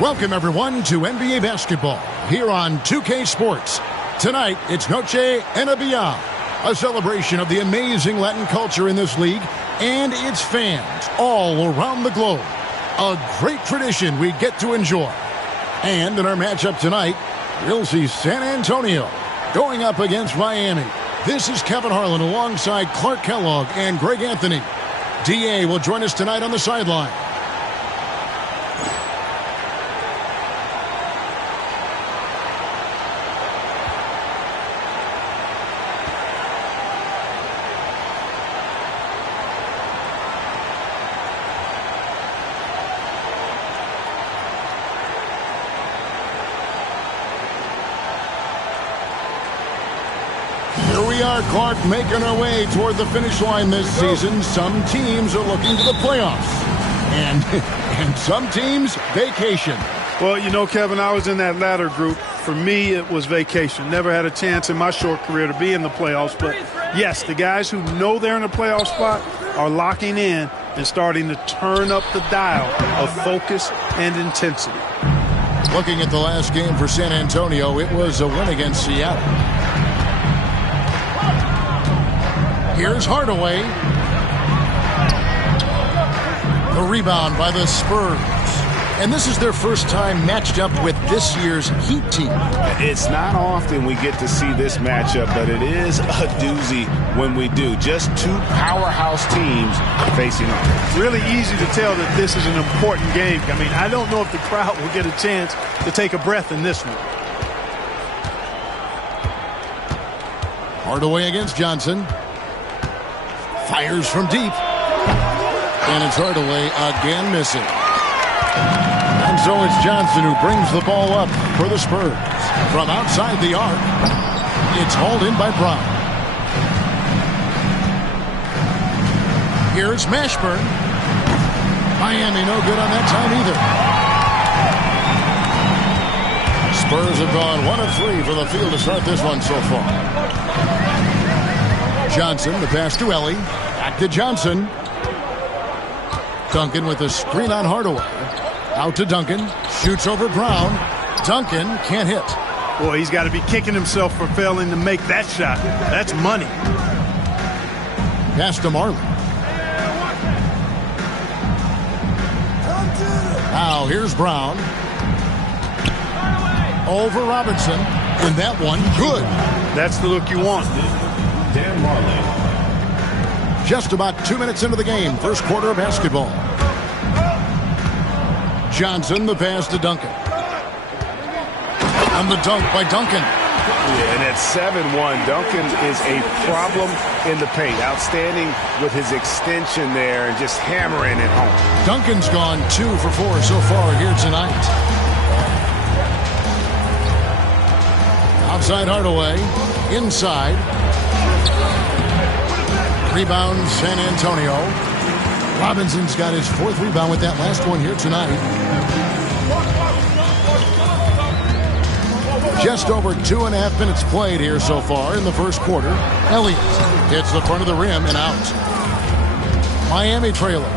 Welcome, everyone, to NBA basketball here on 2K Sports. Tonight, it's Noche Enabia, a celebration of the amazing Latin culture in this league and its fans all around the globe. A great tradition we get to enjoy. And in our matchup tonight, we'll see San Antonio going up against Miami. This is Kevin Harlan alongside Clark Kellogg and Greg Anthony. D.A. will join us tonight on the sideline. Clark making our way toward the finish line this season. Some teams are looking to the playoffs. And some teams, vacation. Well, you know, Kevin, I was in that latter group. For me, it was vacation. Never had a chance in my short career to be in the playoffs. But, yes, the guys who know they're in a playoff spot are locking in and starting to turn up the dial of focus and intensity. Looking at the last game for San Antonio, it was a win against Seattle. Here's Hardaway. The rebound by the Spurs. And this is their first time matched up with this year's Heat team. It's not often we get to see this matchup, but it is a doozy when we do. Just two powerhouse teams facing off. Really easy to tell that this is an important game. I mean, I don't know if the crowd will get a chance to take a breath in this one. Hardaway against Johnson. Fires from deep. And it's Hardaway again missing. And so it's Johnson who brings the ball up for the Spurs. From outside the arc, it's hauled in by Brown. Here's Mashburn. Miami no good on that time either. Spurs have gone 1 of 3 for the field to start this one so far. Johnson, the pass to Ellie. Back to Johnson. Duncan with a screen on Hardaway. Out to Duncan. Shoots over Brown. Duncan can't hit. Boy, he's got to be kicking himself for failing to make that shot. That's money. Pass to Marley. Now here's Brown. Over Robinson. And that one, good. That's the look you want. Dan Marley. Just about 2 minutes into the game, first quarter of basketball. Johnson, the pass to Duncan. And the dunk by Duncan. Yeah, and at 7-1, Duncan is a problem in the paint. Outstanding with his extension there and just hammering it home. Duncan's gone 2 for 4 so far here tonight. Outside Hardaway. Inside. Rebound San Antonio. Robinson's got his 4th rebound with that last one here tonight. Just over 2.5 minutes played here so far in the first quarter. Elliott hits the front of the rim and out. Miami trailing.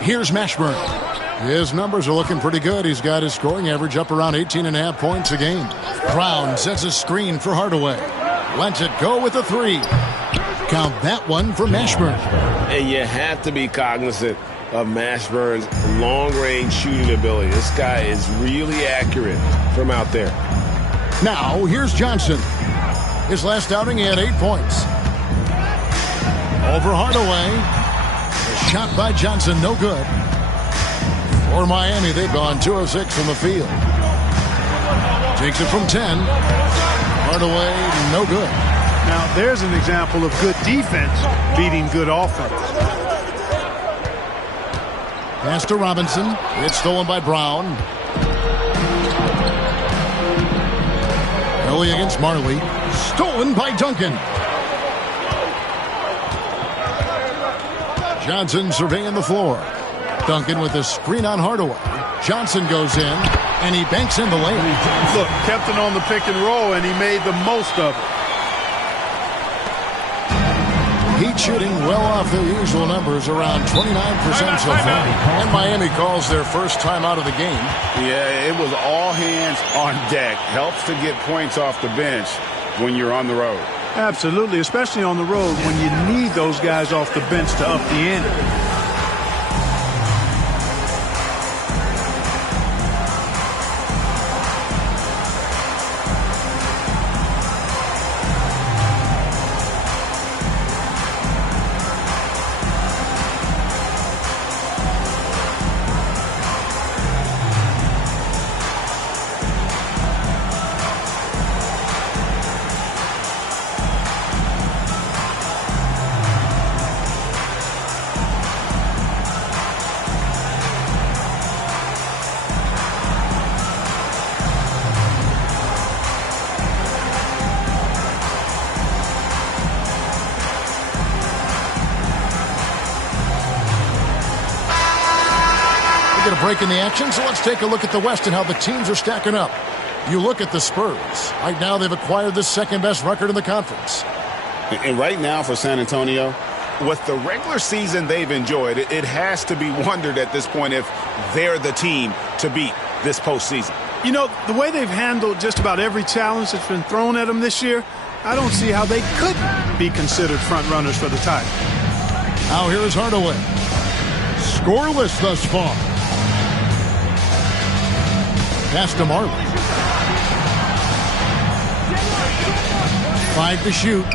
Here's Mashburn. His numbers are looking pretty good. He's got his scoring average up around 18.5 points a game. Brown sets a screen for Hardaway. Lets it go with a 3. Count that one for Mashburn. And you have to be cognizant of Mashburn's long-range shooting ability. This guy is really accurate from out there. Now, here's Johnson. His last outing, he had 8 points. Over Hardaway. A shot by Johnson, no good. For Miami, they've gone 2 of 6 from the field. Takes it from 10. Hardaway, no good. Now, there's an example of good defense beating good offense. Pass to Robinson. It's stolen by Brown. Ellie against Marley. Stolen by Duncan. Johnson surveying the floor. Duncan with a screen on Hardaway. Johnson goes in, and he banks in the lane. Look, kept it on the pick and roll, and he made the most of it. Heat shooting well off their usual numbers, around 29% so far. And Miami calls their first time out of the game. Yeah, it was all hands on deck. Helps to get points off the bench when you're on the road. Absolutely, especially on the road when you need those guys off the bench to up the ante. Get a break in the action, so let's take a look at the West and how the teams are stacking up. You look at the Spurs. Right now, they've acquired the second-best record in the conference. And right now for San Antonio, with the regular season they've enjoyed, it has to be wondered at this point if they're the team to beat this postseason. You know, the way they've handled just about every challenge that's been thrown at them this year, I don't see how they couldn't be considered front runners for the title. Now here is Hardaway. Scoreless thus far. Pass to Marley. 5 to shoot.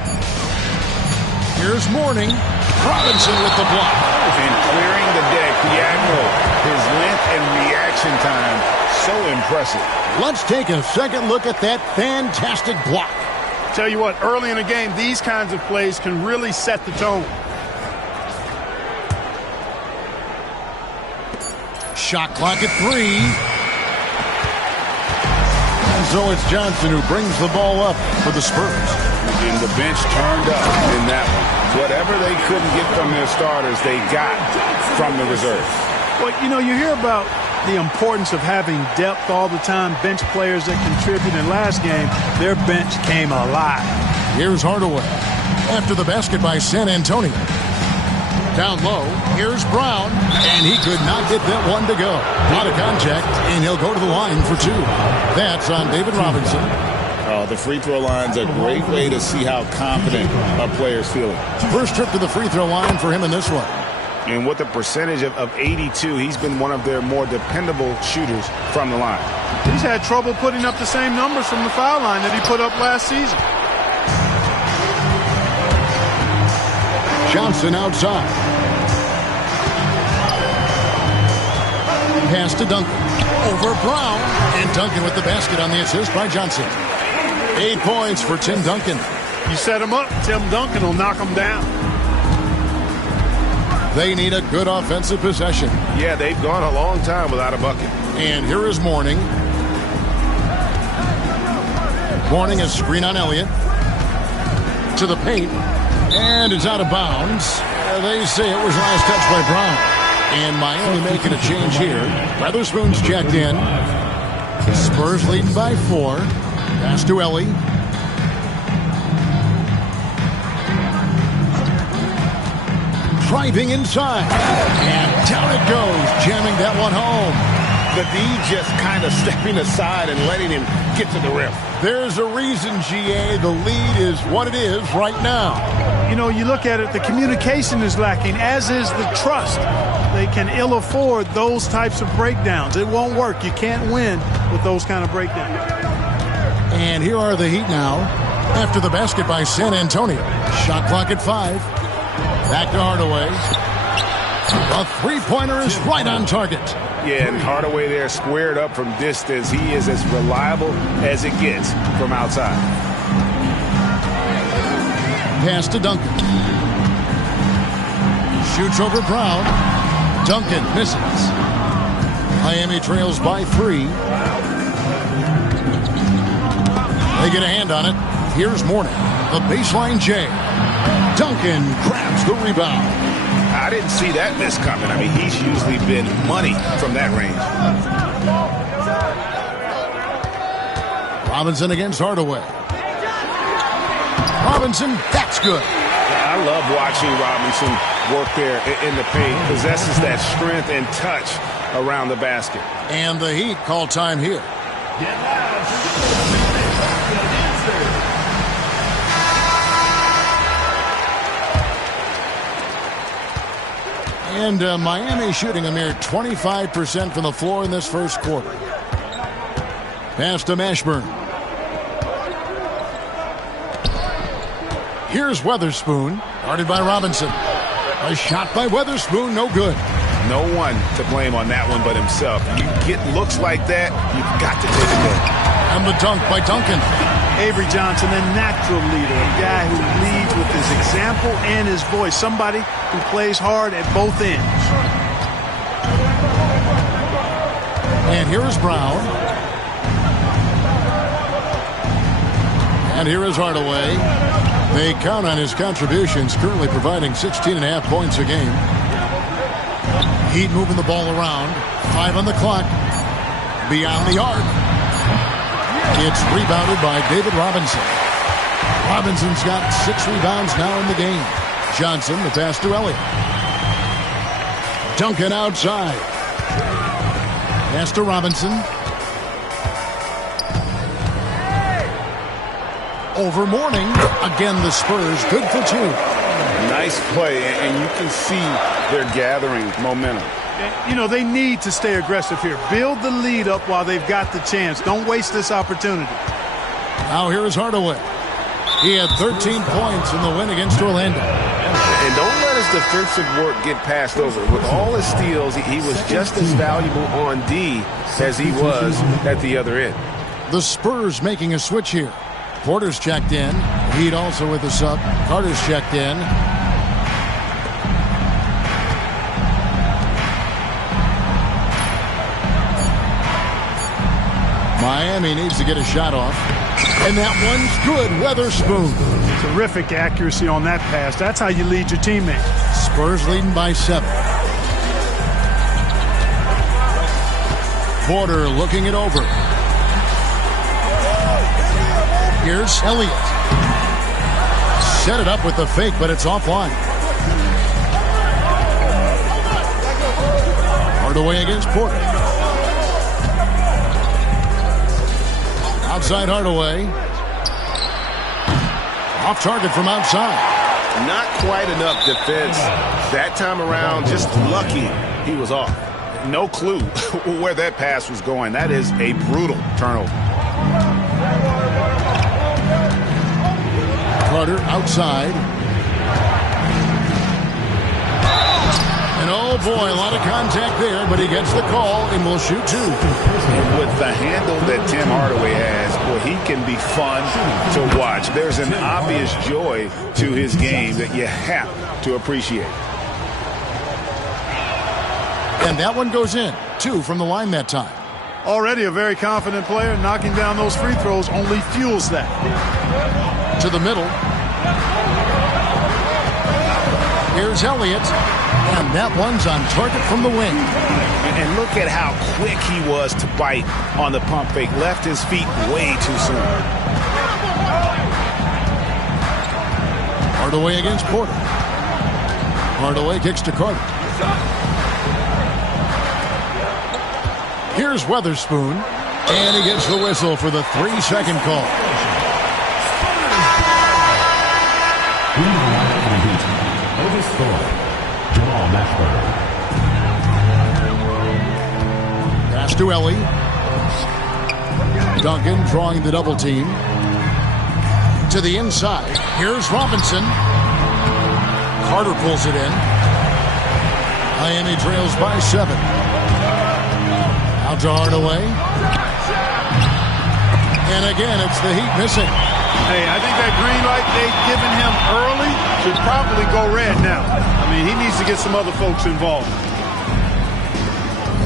Here's Mourning. Robinson with the block. And clearing the deck, the Admiral. His length and reaction time, so impressive. Let's take a second look at that fantastic block. Tell you what, early in the game, these kinds of plays can really set the tone. Shot clock at 3. So it's Johnson who brings the ball up for the Spurs. And the bench turned up in that one. Whatever they couldn't get from their starters, they got from the reserves. Well, you know, you hear about the importance of having depth all the time, bench players that contribute. In last game, their bench came alive. Here's Hardaway. After the basket by San Antonio. Down low, here's Brown, and he could not get that one to go. Out of contact, and he'll go to the line for 2. That's on David Robinson. The free throw line's a great way to see how confident a player's feeling. First trip to the free throw line for him in this one. And with a percentage of 82, he's been one of their more dependable shooters from the line. He's had trouble putting up the same numbers from the foul line that he put up last season. Johnson outside. Pass to Duncan. Over Brown. And Duncan with the basket on the assist by Johnson. 8 points for Tim Duncan. You set him up, Tim Duncan will knock him down. They need a good offensive possession. Yeah, they've gone a long time without a bucket. And here is Mourning. Mourning a screen on Elliott. To the paint. And it's out of bounds. They say it was last touched by Brown. And Miami making a change here. Weatherspoon's checked in. Spurs leading by 4. Pass to Ellie. Driving inside. And down it goes. Jamming that one home. The D just kind of stepping aside and letting him get to the rim. There's a reason, GA. The lead is what it is right now. You know, you look at it, the communication is lacking, as is the trust. They can ill afford those types of breakdowns. It won't work. You can't win with those kind of breakdowns. And here are the Heat now after the basket by San Antonio. Shot clock at 5. Back to Hardaway. A three-pointer is right on target. Yeah, and Hardaway there squared up from distance. He is as reliable as it gets from outside. Pass to Duncan. Shoots over Brown. Duncan misses. Miami trails by 3. They get a hand on it. Here's Mourning. The baseline J. Duncan grabs the rebound. I didn't see that miss coming. I mean, he's usually been money from that range. Robinson against Hardaway. Robinson, that's good. I love watching Robinson work there in the paint. Possesses that strength and touch around the basket. And the Heat call time here. And Miami shooting a mere 25% from the floor in this first quarter. Pass to Mashburn. Here's Weatherspoon, guarded by Robinson. A shot by Weatherspoon, no good. No one to blame on that one but himself. You get looks like that, you've got to take a look. And the dunk by Duncan. Avery Johnson, a natural leader, a guy who leads with his example and his voice, somebody who plays hard at both ends. And here is Brown. And here is Hardaway. They count on his contributions, currently providing 16.5 points a game. Heat moving the ball around. 5 on the clock. Beyond the arc. It's rebounded by David Robinson. Robinson's got 6 rebounds now in the game. Johnson, the pass to Elliott. Duncan outside. Pass to Robinson. Over Mourning. Again, the Spurs good for 2. Nice play, and you can see they're gathering momentum. You know, they need to stay aggressive here. Build the lead up while they've got the chance. Don't waste this opportunity. Now here is Hardaway. He had 13 points in the win against Orlando. And don't let his defensive work get passed over. With all his steals, he was just as valuable on D as he was at the other end. The Spurs making a switch here. Porter's checked in. Heat also with a sub. Carter's checked in. Miami needs to get a shot off. And that one's good. Weatherspoon. Terrific accuracy on that pass. That's how you lead your teammates. Spurs leading by 7. Porter looking it over. Here's Elliott. Set it up with the fake, but it's offline. Hardaway against Porter. Outside Hardaway. Off target from outside. Not quite enough defense that time around. Just lucky he was off. No clue where that pass was going. That is a brutal turnover. Carter outside. And oh boy, a lot of contact there, but he gets the call and will shoot 2. And with the handle that Tim Hardaway has, well, he can be fun to watch. There's an obvious joy to his game that you have to appreciate. And that one goes in. 2 from the line that time. Already a very confident player. Knocking down those free throws only fuels that. To the middle. Here's Elliott. And that one's on target from the wing. And look at how quick he was to bite on the pump fake. Left his feet way too soon. Hardaway against Porter. Hardaway kicks to Carter. Here's Weatherspoon. And he gets the whistle for the 3-second call. Pass to Ellie. Duncan drawing the double team. To the inside. Here's Robinson. Carter pulls it in. Miami trails by 7. Out to Hardaway. And again, it's the Heat missing. Hey, I think that green light they've given him early should probably go red now. I mean, he needs to get some other folks involved.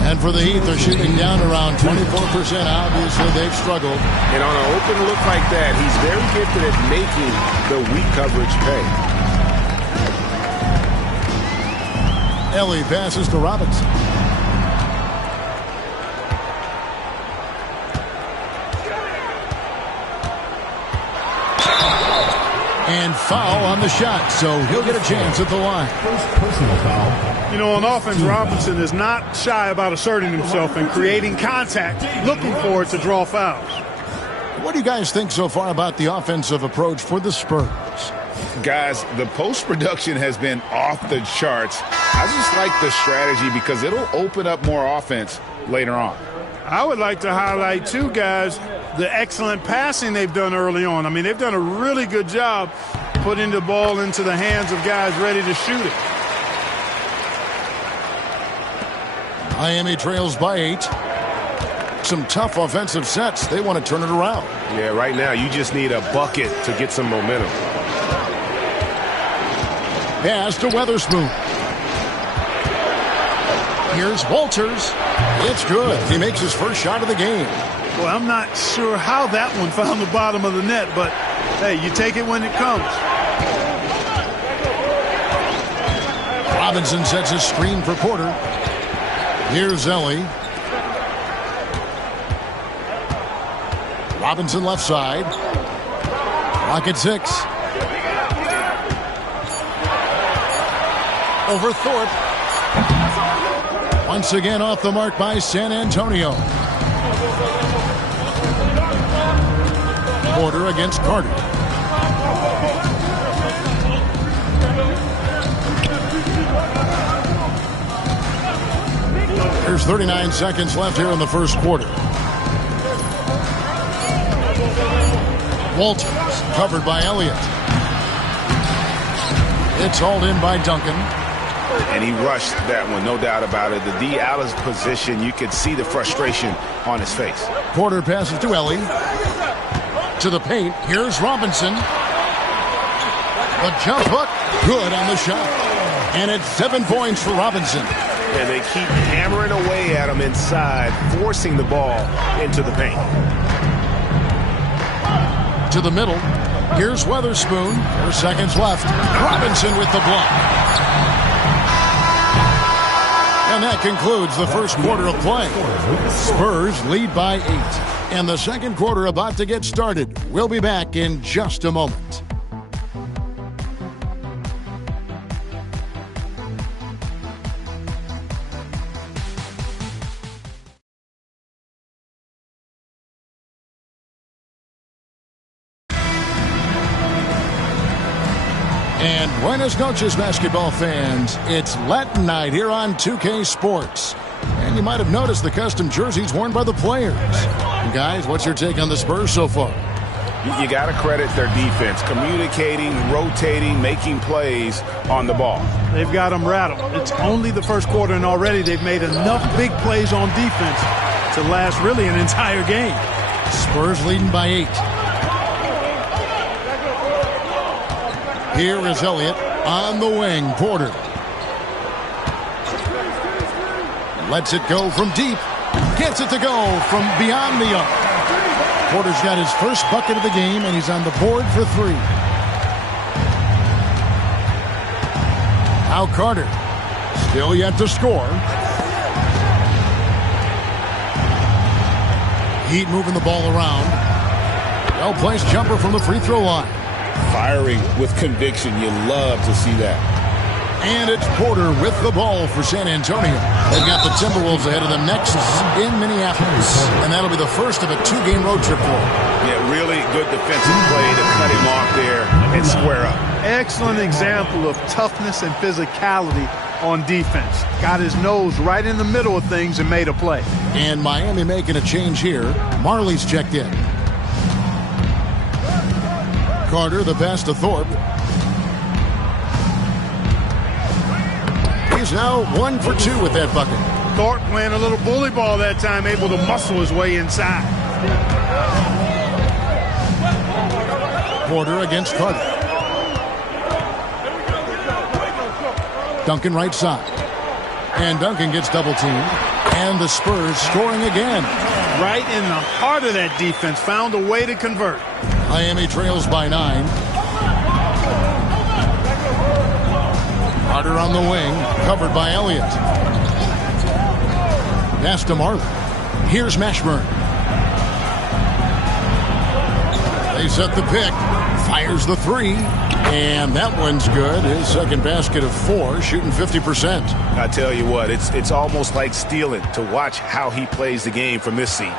And for the Heat, they're shooting down around 24%. Obviously, they've struggled. And on an open look like that, he's very gifted at making the weak coverage pay. Ellie passes to Robinson. And foul on the shot, so he'll get a chance at the line. First personal foul. You know, on offense, Robinson is not shy about asserting himself and creating contact, looking for it to draw fouls. What do you guys think so far about the offensive approach for the Spurs? Guys, the post production has been off the charts. I just like the strategy because it'll open up more offense later on. I would like to highlight, too, guys, the excellent passing they've done early on. I mean, they've done a really good job putting the ball into the hands of guys ready to shoot it. Miami trails by 8. Some tough offensive sets. They want to turn it around. Yeah, right now you just need a bucket to get some momentum. Pass to Weatherspoon. Here's Walters. It's good. He makes his first shot of the game. Well, I'm not sure how that one found the bottom of the net, but, hey, you take it when it comes. Robinson sets his screen for Porter. Here's Ellie. Robinson left side. Clock at 6. Over Thorpe. Once again off the mark by San Antonio. Porter against Carter. There's 39 seconds left here in the first quarter. Walters covered by Elliott. It's hauled in by Duncan. And he rushed that one, no doubt about it. The D out of position, you could see the frustration on his face. Porter passes to Ellie. To the paint. Here's Robinson. The jump hook. Good on the shot. And it's 7 points for Robinson. And they keep hammering away at him inside, forcing the ball into the paint. To the middle. Here's Weatherspoon. 4 seconds left. Robinson with the block. And that concludes the first quarter of play. Spurs lead by 8. And the second quarter about to get started. We'll be back in just a moment. And buenas noches, basketball fans. It's Latin night here on 2K Sports. And you might have noticed the custom jerseys worn by the players. And guys, what's your take on the Spurs so far? You got to credit their defense, communicating, rotating, making plays on the ball. They've got them rattled. It's only the first quarter, and already they've made enough big plays on defense to last really an entire game. Spurs leading by 8. Here is Elliott on the wing. Porter lets it go from deep. Gets it to go from beyond the arc. Porter's got his first bucket of the game, and he's on the board for 3. Now Carter. Still yet to score. Heat moving the ball around. Well-placed jumper from the free throw line. Firing with conviction. You love to see that. And it's Porter with the ball for San Antonio. They've got the Timberwolves ahead of them next in Minneapolis. And that'll be the first of a 2-game road trip for them. Yeah, really good defensive play to cut him off there and square up. Excellent example of toughness and physicality on defense. Got his nose right in the middle of things and made a play. And Miami making a change here. Marley's checked in. Carter, the pass to Thorpe. He's now 1 for 2 with that bucket. Thorpe playing a little bully ball that time, able to muscle his way inside. Porter against Carter. Duncan right side. And Duncan gets double teamed. And the Spurs scoring again. Right in the heart of that defense, found a way to convert. Miami trails by 9. Carter on the wing, covered by Elliott. Pass to Marley. Here's Mashburn. They set the pick. Fires the three, and that one's good. His second basket of 4, shooting 50%. I tell you what, it's almost like stealing to watch how he plays the game from this seat.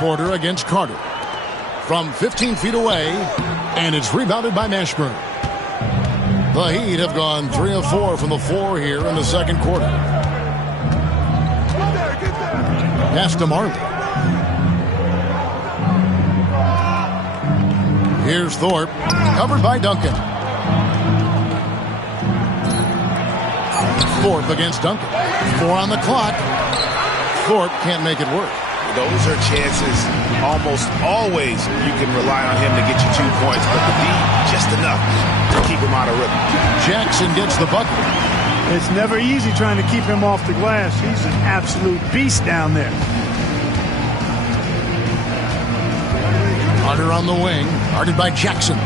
Porter against Carter. From 15 feet away, and it's rebounded by Mashburn. The Heat have gone 3 of 4 from the floor here in the second quarter. Pass to Marley. Here's Thorpe, covered by Duncan. Thorpe against Duncan. 4 on the clock. Thorpe can't make it work. Those are chances almost always you can rely on him to get you 2 points, but the D just enough to keep him out of rhythm. Jackson gets the bucket. It's never easy trying to keep him off the glass. He's an absolute beast down there. Carter on the wing, guarded by Jackson.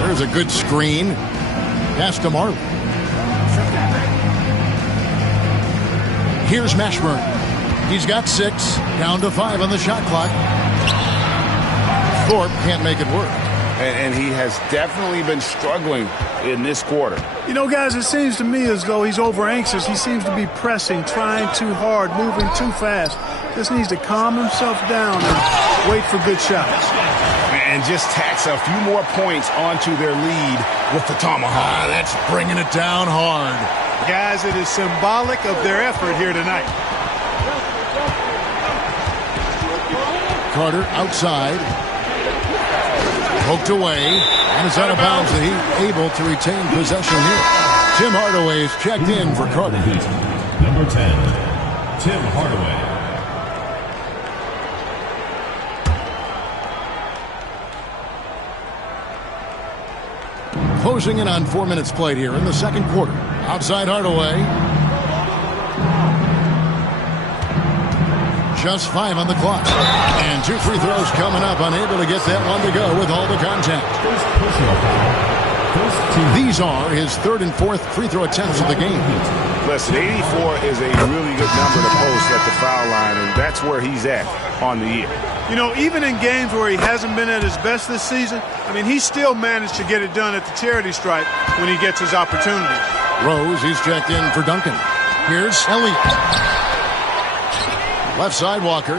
There's a good screen. Pass to Marley. Here's Mashburn. He's got 6, down to 5 on the shot clock. Thorpe can't make it work. And he has definitely been struggling in this quarter. You know, guys, it seems to me as though he's over anxious. He seems to be pressing, trying too hard, moving too fast. Just needs to calm himself down and wait for good shots. And just tacks a few more points onto their lead with the tomahawk. That's bringing it down hard. Guys, it is symbolic of their effort here tonight. Carter outside. Poked away. And is out of bounds. The Heat able to retain possession here. Tim Hardaway is checked in for Carter. Number 10, Tim Hardaway. Closing in on 4 minutes played here in the second quarter. Outside Hardaway. Just 5 on the clock. And 2 free throws coming up. Unable to get that one to go with all the contact. These are his 3rd and 4th free throw attempts of the game. Listen, 84 is a really good number to post at the foul line, and that's where he's at on the year. You know, even in games where he hasn't been at his best this season, I mean, he still managed to get it done at the charity stripe when he gets his opportunities. Rose, he's checked in for Duncan. Here's Elliott. Left side, Walker.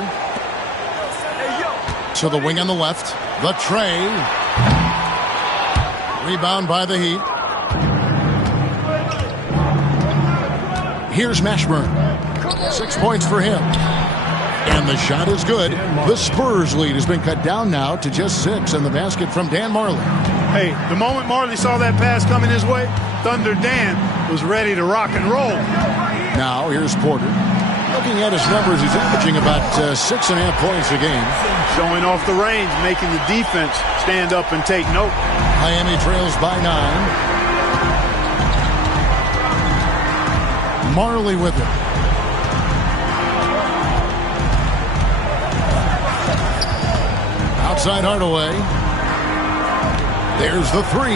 To the wing on the left. The tray. Rebound by the Heat. Here's Mashburn. 6 points for him. And the shot is good. The Spurs lead has been cut down now to just 6, and the basket from Dan Marley. Hey, the moment Marley saw that pass coming his way, Thunder Dan was ready to rock and roll. Now here's Porter. Looking at his numbers, he's averaging about 6.5 points a game. Showing off the range, making the defense stand up and take note. Miami trails by 9. Marley with it. Outside Hardaway. There's the 3.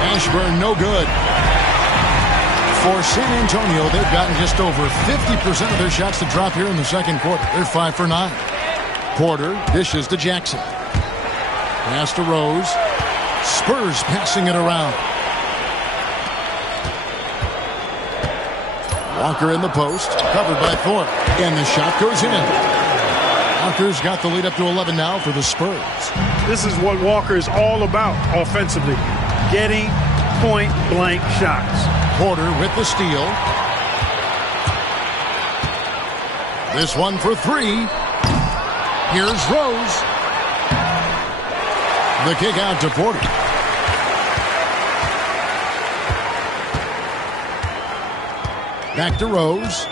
Mashburn no good. For San Antonio, they've gotten just over 50% of their shots to drop here in the second quarter. They're 5 for 9. Porter dishes to Jackson. Pass to Rose. Spurs passing it around. Walker in the post, covered by Thorpe. And the shot goes in. Walker's got the lead up to 11 now for the Spurs. This is what Walker is all about offensively. Getting point-blank shots. Porter with the steal. This one for 3. Here's Rose. The kick out to Porter. Back to Rose.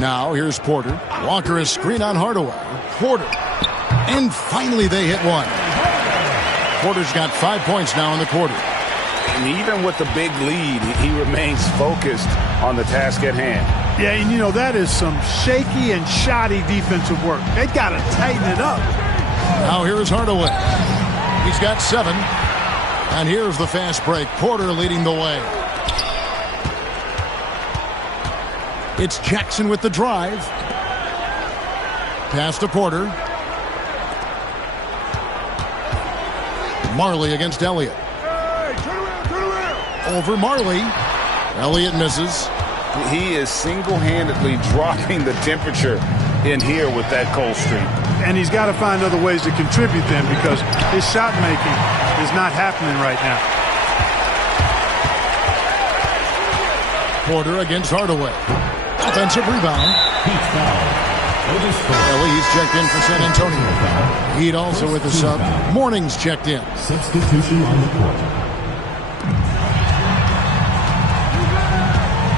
Now here's Porter. Walker is screen on Hardaway. Porter. And finally they hit one. Porter's got 5 points now in the quarter. And even with the big lead, he remains focused on the task at hand. Yeah, and you know, that is some shaky and shoddy defensive work. They got to tighten it up. Now here's Hardaway. He's got 7. And here's the fast break. Porter leading the way. It's Jackson with the drive. Pass to Porter. Marley against Elliott. Over Marley. Elliott misses. He is single-handedly dropping the temperature in here with that cold streak. And he's got to find other ways to contribute then, because his shot making is not happening right now. Porter against Hardaway. Offensive rebound. He's checked in for San Antonio. Heat also with the sub. Morning's checked in. Substitution on the court.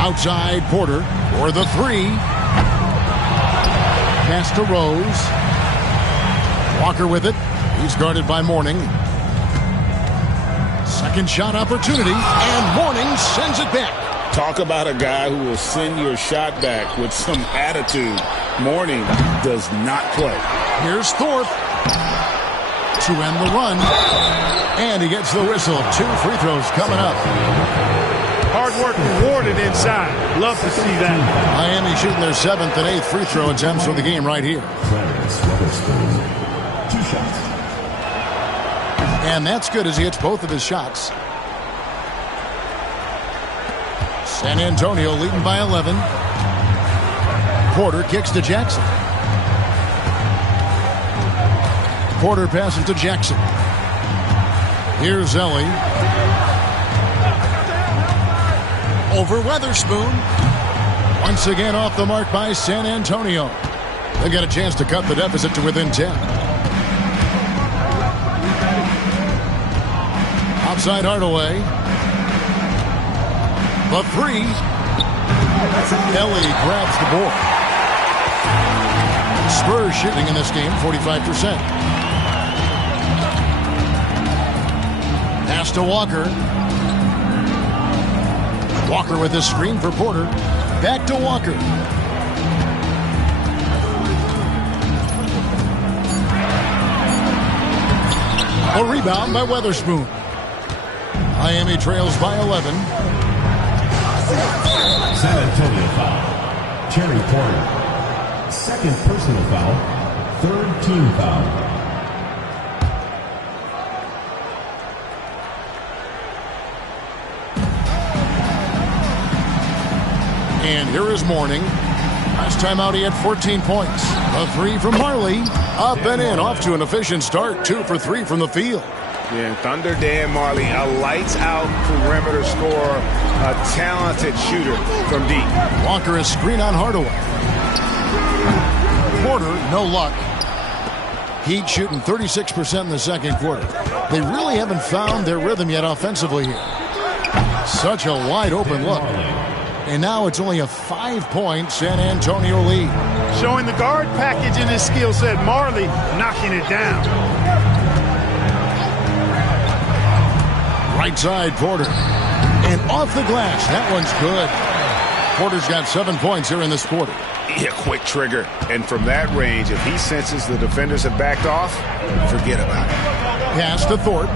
Outside Porter for the three. Pass to Rose. Walker with it. He's guarded by Mourning. Second shot opportunity, and Mourning sends it back. Talk about a guy who will send your shot back with some attitude. Mourning does not play. Here's Thorpe to end the run. And he gets the whistle. 2 free throws coming up. Hard work rewarded inside. Love to see that. Miami shooting their 7th and 8th free throw attempts for the game right here. Clarence Weatherspoon. 2 shots. And that's good as he hits both of his shots. San Antonio leading by 11. Porter kicks to Jackson. Porter passes to Jackson. Here's Ellie. Over Weatherspoon. Once again off the mark by San Antonio. They got a chance to cut the deficit to within 10. Outside Hardaway. The three. Ellie grabs the board. Spurs shooting in this game 45%. Pass to Walker. Walker with the screen for Porter. Back to Walker. A rebound by Weatherspoon. Miami trails by 11. San Antonio foul. Terry Porter. Second personal foul. Third team foul. And here is Mourning. Last time out he had 14 points. A three from Marley. Up and in. Off to an efficient start. 2 for 3 from the field. Yeah, Thunder Dan Marley, a lights-out perimeter scorer, a talented shooter from deep. Walker is screen on Hardaway. Porter, no luck. Heat shooting 36% in the second quarter. They really haven't found their rhythm yet offensively here. Such a wide-open look. And now it's only a 5-point San Antonio lead. Showing the guard package in his skill set. Marley knocking it down. Right side, Porter. And off the glass. That one's good. Porter's got 7 points here in this quarter. Yeah, quick trigger. And from that range, if he senses the defenders have backed off, forget about it. Pass to Thorpe.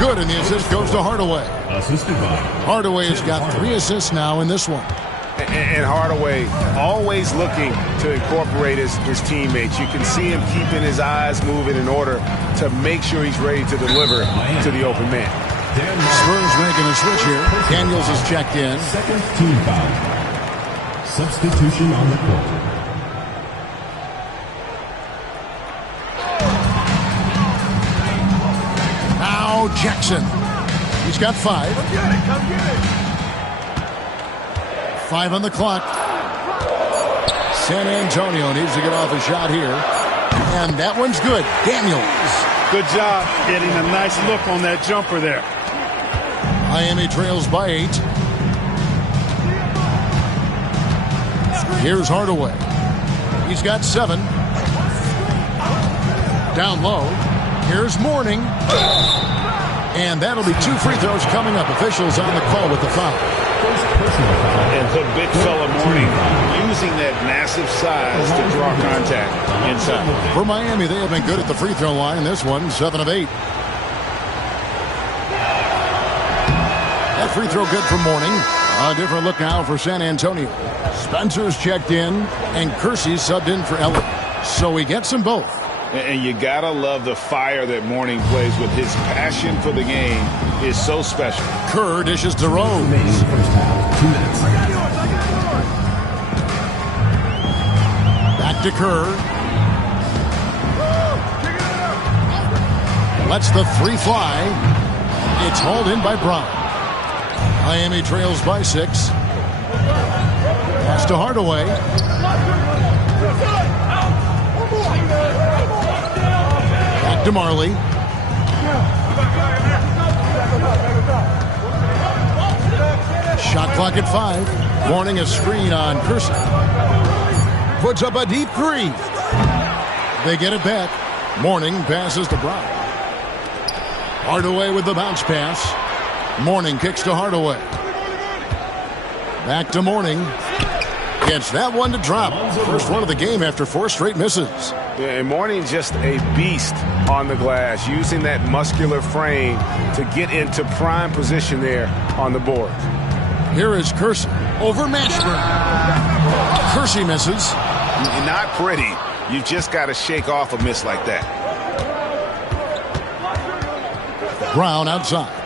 Good, and the assist goes to Hardaway. Assisted by Hardaway has got 3 assists now in this one. And Hardaway always looking to incorporate his teammates. You can see him keeping his eyes moving in order to make sure he's ready to deliver to the open man. Spurs making a switch here. Daniels is checked in. Second team foul. Substitution on the court. Now Jackson. He's got 5. Come get it. 5 on the clock. San Antonio needs to get off a shot here. And that one's good. Daniels. Good job getting a nice look on that jumper there. Miami trails by 8. Here's Hardaway. He's got 7. Down low. Here's Mourning. And that'll be 2 free throws coming up. Officials on the call with the foul. And the big fella Mourning using that massive size to draw contact inside. For Miami, they have been good at the free throw line. This one, 7 of 8. That free throw good for Mourning. A different look now for San Antonio. Spencer's checked in, and Kersey's subbed in for Elliott. So he gets them both. And you got to love the fire that Mourning plays with. His passion for the game is so special. Kerr dishes to Rose. First half, 2 minutes. Back to Kerr. Lets the 3 fly. It's hauled in by Brown. Miami trails by 6. Pass to Hardaway. Back to Marley. Shot clock at 5. Mourning a screen on Kersey. Puts up a deep 3. They get it back. Mourning passes to Brown. Hardaway with the bounce pass. Mourning kicks to Hardaway. Back to Mourning. Gets that one to drop. First one of the game after 4 straight misses. Yeah, and Mourning just a beast on the glass, using that muscular frame to get into prime position there on the board. Here is Kersey over Mashburn. Kersey misses. Not pretty. You just got to shake off a miss like that. Brown outside.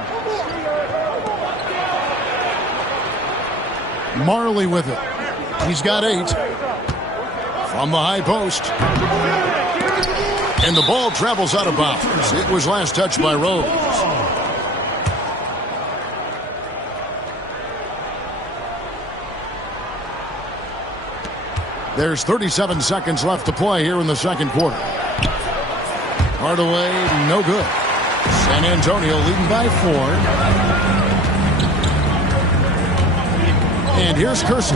Marley with it. He's got 8. From the high post. And the ball travels out of bounds. It was last touched by Rose. There's 37 seconds left to play here in the second quarter. Hardaway, no good. San Antonio leading by 4. And here's Kersey.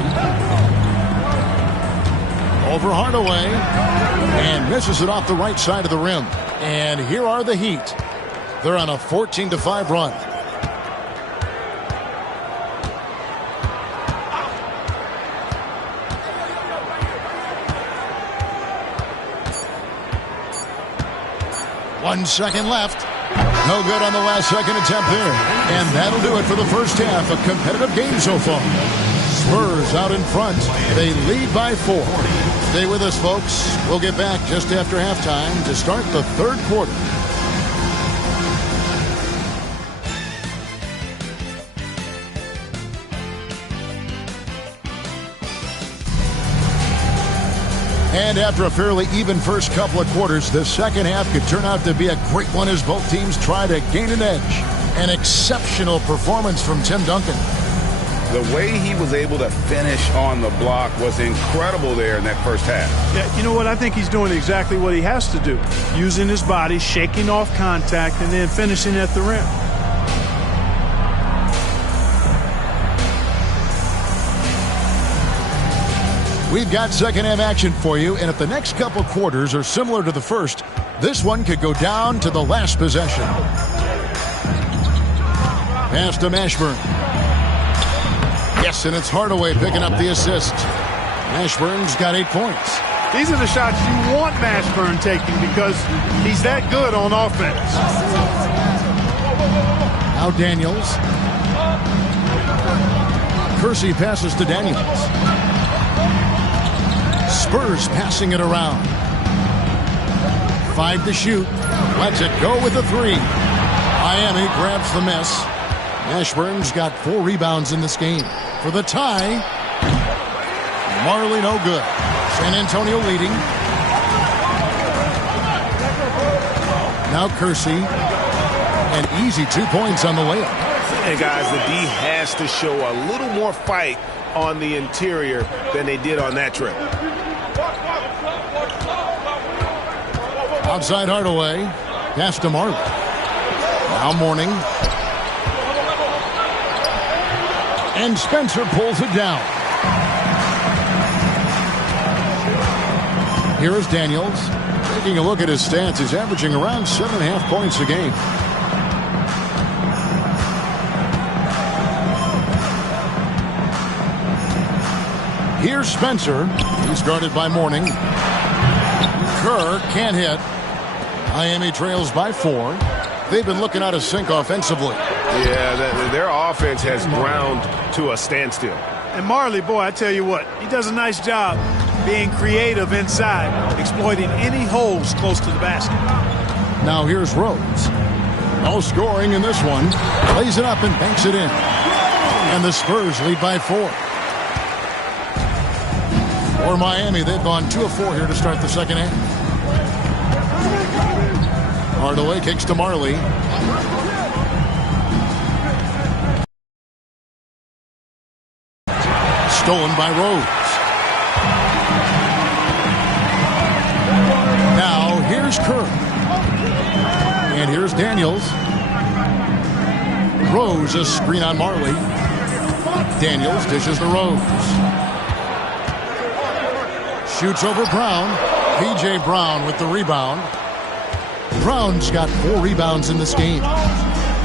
Over Hardaway. And misses it off the right side of the rim. And here are the Heat. They're on a 14-5 run. One second left. No good on the last second attempt there. And that'll do it for the first half. A competitive game so far. Spurs out in front. They lead by 4. Stay with us, folks. We'll get back just after halftime to start the third quarter. And after a fairly even first couple of quarters, the second half could turn out to be a great one as both teams try to gain an edge. An exceptional performance from Tim Duncan. The way he was able to finish on the block was incredible there in that first half. Yeah, you know what? I think he's doing exactly what he has to do. Using his body, shaking off contact, and then finishing at the rim. We've got second half action for you, and if the next couple quarters are similar to the first, this one could go down to the last possession. Pass to Mashburn. Yes, and it's Hardaway picking up the assist. Mashburn's got 8 points. These are the shots you want Mashburn taking because he's that good on offense. Now Daniels. Kersey passes to Daniels. Spurs passing it around. 5 to shoot. Lets it go with a 3. Miami grabs the miss. Mashburn's got 4 rebounds in this game. For the tie, Marley no good. San Antonio leading. Now Kersey. An easy 2 points on the layup. And guys, the D has to show a little more fight on the interior than they did on that trip. Outside Hardaway. Pass to Marley. Now Mourning. And Spencer pulls it down. Here is Daniels. Taking a look at his stats, he's averaging around 7.5 points a game. Here's Spencer. He's guarded by Mourning. Kerr can't hit. Miami trails by 4. They've been looking out of sync offensively. Yeah, their offense has ground to a standstill. And Marley, boy, I tell you what, he does a nice job being creative inside, exploiting any holes close to the basket. Now here's Rose. No scoring in this one. Plays it up and banks it in. And the Spurs lead by 4. For Miami, they've gone 2 of 4 here to start the second half. Hardaway kicks to Marley. Stolen by Rose. Now here's Kerr. And here's Daniels. Rose a screen on Marley. Daniels dishes to Rose. Shoots over Brown. P.J. Brown with the rebound. Brown's got 4 rebounds in this game.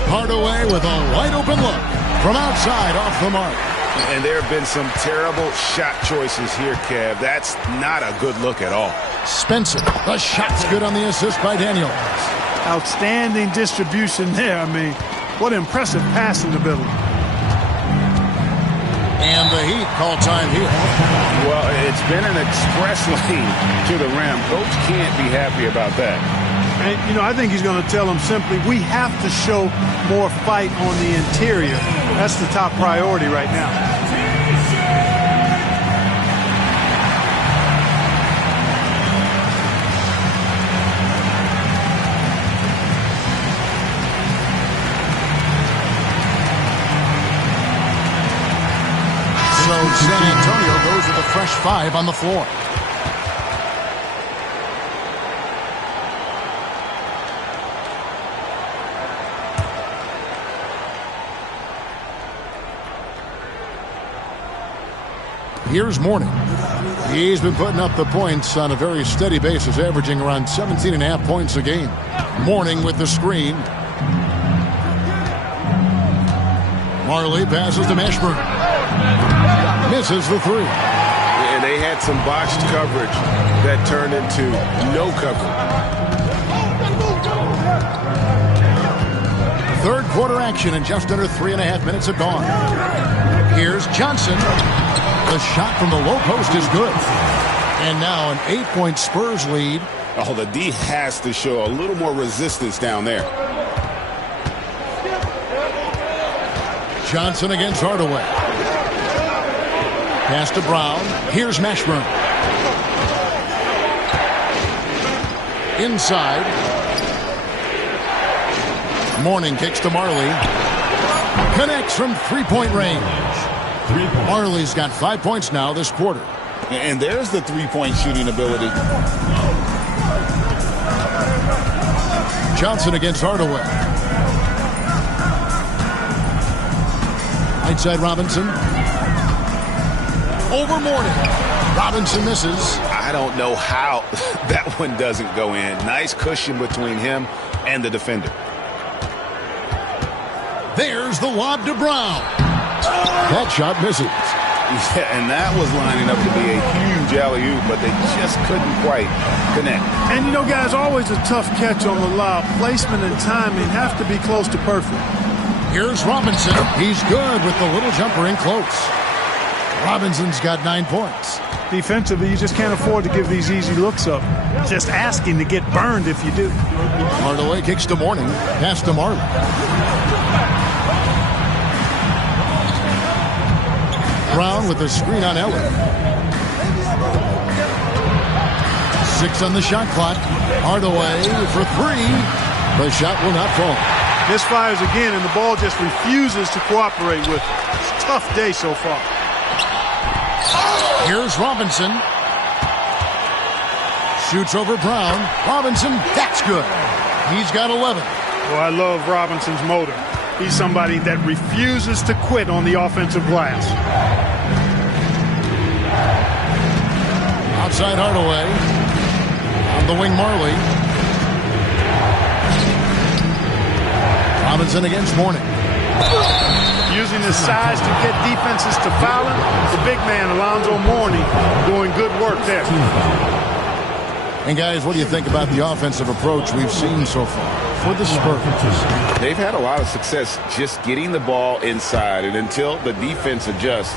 Hardaway with a wide open look from outside off the mark. And there have been some terrible shot choices here, Kev. That's not a good look at all. Spencer, the shot's good on the assist by Daniels. Outstanding distribution there. I mean, what impressive passing ability. And the Heat call time here. Well, it's been an express lane to the rim. Coach can't be happy about that. And, you know, I think he's going to tell them simply, we have to show more fight on the interior. That's the top priority right now. So San Antonio goes with a fresh 5 on the floor. Here's Mourning. He's been putting up the points on a very steady basis, averaging around 17.5 points a game. Mourning with the screen. Marley passes to Mashburn. Misses the 3. And they had some botched coverage that turned into no coverage. Third quarter action and just under 3.5 minutes have gone. Here's Johnson. The shot from the low post is good. And now an 8-point Spurs lead. Oh, the D has to show a little more resistance down there. Johnson against Hardaway. Pass to Brown. Here's Mashburn. Inside. Mourning kicks to Marley. Connects from three-point range. Marley's got 5 points now this quarter. And there's the three-point shooting ability. Johnson against Hardaway. Right side Robinson. Over Mourning. Robinson misses. I don't know how that one doesn't go in. Nice cushion between him and the defender. There's the lob to Brown. That shot misses. Yeah, and that was lining up to be a huge alley-oop, but they just couldn't quite connect. And, you know, guys, always a tough catch on the lob. Placement and timing have to be close to perfect. Here's Robinson. He's good with the little jumper in close. Robinson's got 9 points. Defensively, you just can't afford to give these easy looks up. Just asking to get burned if you do. Hardaway kicks to Mourning. Pass to Marley. Brown with the screen on Eller. 6 on the shot clock. Hardaway for 3. The shot will not fall. Misfires again, and the ball just refuses to cooperate with it. It's a tough day so far. Here's Robinson. Shoots over Brown. Robinson, that's good. He's got 11. Well, I love Robinson's motor. He's somebody that refuses to quit on the offensive glass. Outside Hardaway. On the wing, Marley. Robinson against Mourning. Using his size to get defenses to foul him. The big man, Alonzo Mourning, doing good work there. And guys, what do you think about the offensive approach we've seen so far for the Spurs? They've had a lot of success just getting the ball inside, and until the defense adjusts,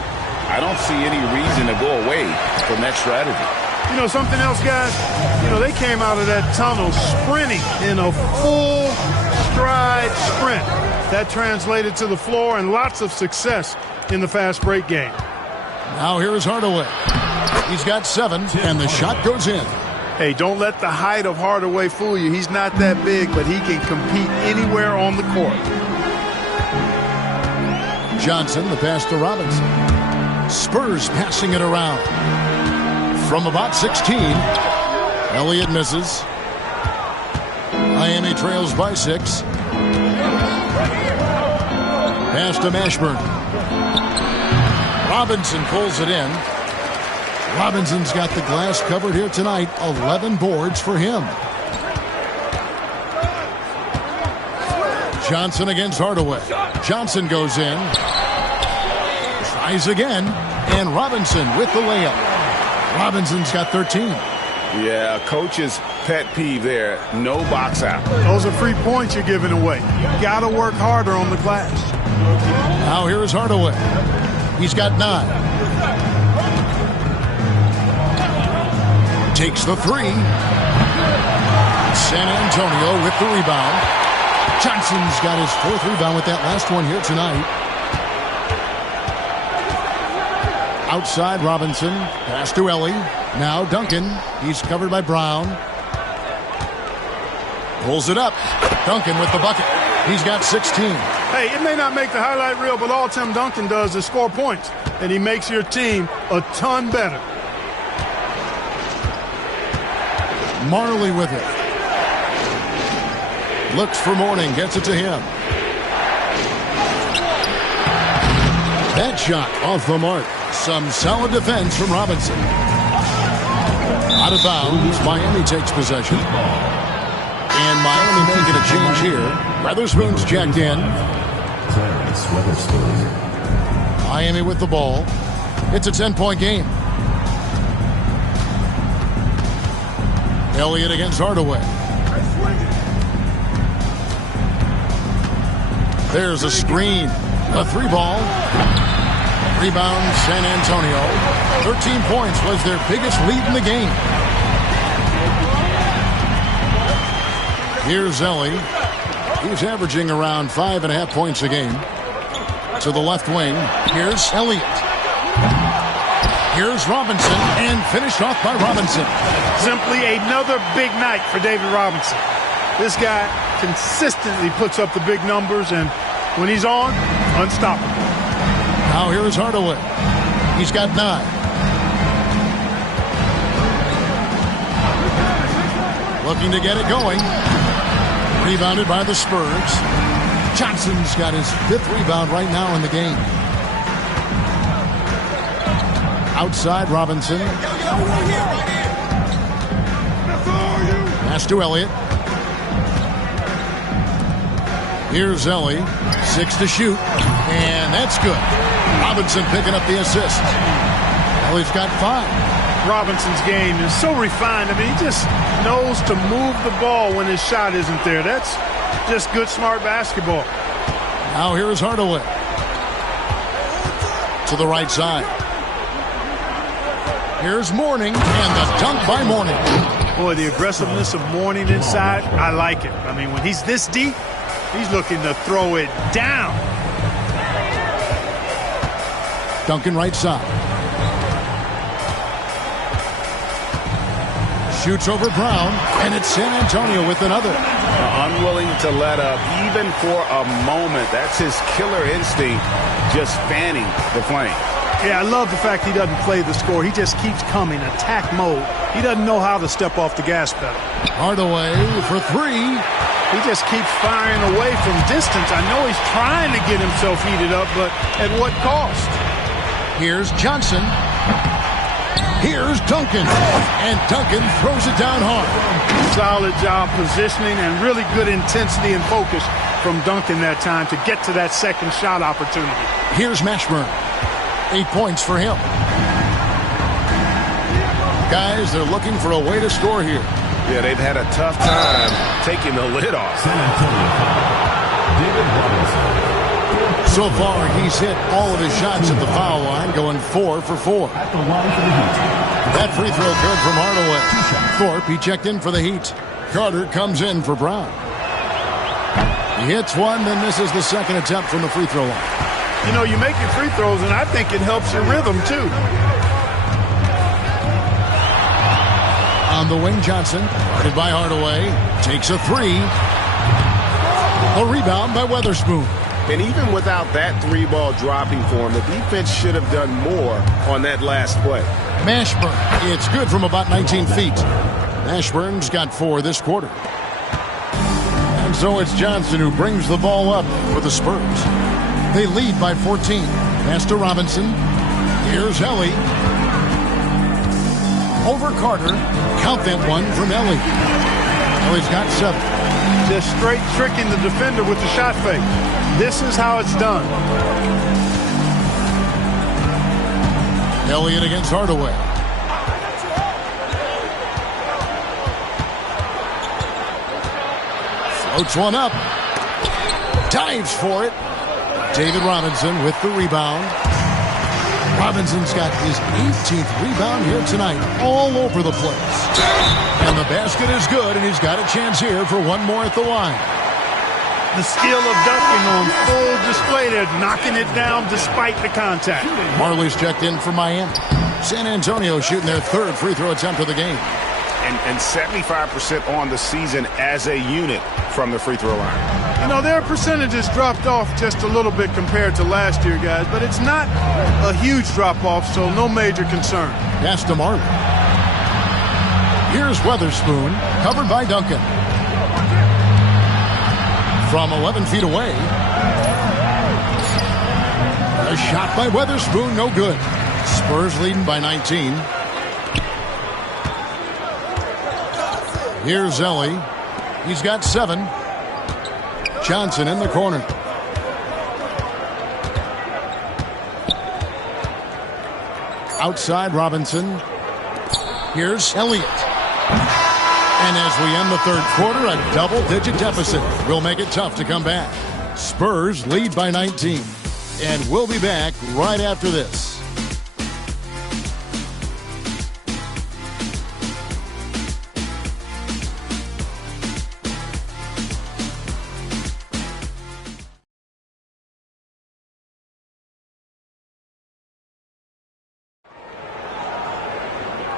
I don't see any reason to go away from that strategy. You know, something else, guys, they came out of that tunnel sprinting in a full stride sprint. That translated to the floor and lots of success in the fast break game. Now here's Hardaway. He's got 7, and the shot goes in. Hey, don't let the height of Hardaway fool you. He's not that big, but he can compete anywhere on the court. Johnson, the pass to Robinson. Spurs passing it around. From about 16, Elliott misses. Miami trails by 6. Pass to Mashburn. Robinson pulls it in. Robinson's got the glass covered here tonight. 11 boards for him. Johnson against Hardaway. Johnson goes in. Tries again. And Robinson with the layup. Robinson's got 13. Yeah, coach's pet peeve there. No box out. Those are free points you're giving away. You got to work harder on the glass. Now here's Hardaway. He's got 9. Takes the 3. San Antonio with the rebound. Johnson's got his 4th rebound with that last one here tonight. Outside Robinson. Pass to Ellie. Now Duncan. He's covered by Brown. Pulls it up. Duncan with the bucket. He's got 16. Hey, it may not make the highlight reel, but all Tim Duncan does is score points. And he makes your team a ton better. Marley with it. Looks for Mourning. Gets it to him. That shot off the mark. Some solid defense from Robinson. Out of bounds. Miami takes possession. And Miami making a change here. Weatherspoon's checked in. Miami with the ball. It's a 10-point game. Elliott against Hardaway. There's a screen. A 3-ball. Rebound San Antonio. 13 points was their biggest lead in the game. Here's Ellie. He's averaging around 5.5 points a game. To the left wing. Here's Elliott. Here's Robinson, and finished off by Robinson. Simply another big night for David Robinson. This guy consistently puts up the big numbers, and when he's on, unstoppable. Now here is Hardaway. He's got 9. Looking to get it going. Rebounded by the Spurs. Johnson's got his 5th rebound right now in the game. Outside Robinson. Pass to Elliott. Here's Ellie. 6 to shoot. And that's good. Robinson picking up the assist. Ellie's got 5. Robinson's game is so refined. I mean, he just knows to move the ball when his shot isn't there. That's just good, smart basketball. Now here's Hardaway. To the right side. Here's Mourning, and the dunk by Mourning. Boy, the aggressiveness of Mourning inside, I like it. I mean, when he's this deep, he's looking to throw it down. Duncan right side. Shoots over Brown, and it's San Antonio with another. Unwilling to let up, even for a moment. That's his killer instinct, just fanning the flame. Yeah, I love the fact he doesn't play the score. He just keeps coming, attack mode. He doesn't know how to step off the gas pedal. Hardaway for 3. He just keeps firing away from distance. I know he's trying to get himself heated up, but at what cost? Here's Johnson. Here's Duncan. And Duncan throws it down hard. Solid job positioning and really good intensity and focus from Duncan that time to get to that second shot opportunity. Here's Mashburn. 8 points for him. Guys, they're looking for a way to score here. Yeah, they've had a tough time taking the lid off. San Antonio foul. David Robinson. So far, he's hit all of his shots at the foul line, going 4 for 4. At the line for the Heat. That free throw good from Hardaway. Thorpe, he checked in for the Heat. Carter comes in for Brown. He hits one, then misses the second attempt from the free throw line. You know, you make your free throws, and I think it helps your rhythm, too. On the wing, Johnson, guarded by Hardaway, takes a three. A rebound by Weatherspoon. And even without that three-ball dropping for him, the defense should have done more on that last play. Mashburn, it's good from about 19 feet. Mashburn's got 4 this quarter. And so it's Johnson who brings the ball up for the Spurs. They lead by 14. Pass to Robinson. Here's Ellie. Over Carter. Count that one from Ellie. Ellie's got 7. Just straight tricking the defender with the shot fake. This is how it's done. Elliott against Hardaway. Floats one up. Dives for it. David Robinson with the rebound. Robinson's got his 18th rebound here tonight, all over the place. And the basket is good, and he's got a chance here for one more at the line. The skill of dunking on full display there, knocking it down despite the contact. Marley's checked in for Miami. San Antonio shooting their 3rd free throw attempt of the game. And 75% on the season as a unit from the free throw line. You know, their percentages dropped off just a little bit compared to last year, guys, but it's not a huge drop-off, so no major concern. Pass to Marley. Here's Weatherspoon, covered by Duncan. From 11 feet away. A shot by Weatherspoon, no good. Spurs leading by 19. Here's Ellie. He's got 7. Johnson in the corner. Outside Robinson. Here's Elliott. And as we end the 3rd quarter, a double-digit deficit will make it tough to come back. Spurs lead by 19. And we'll be back right after this.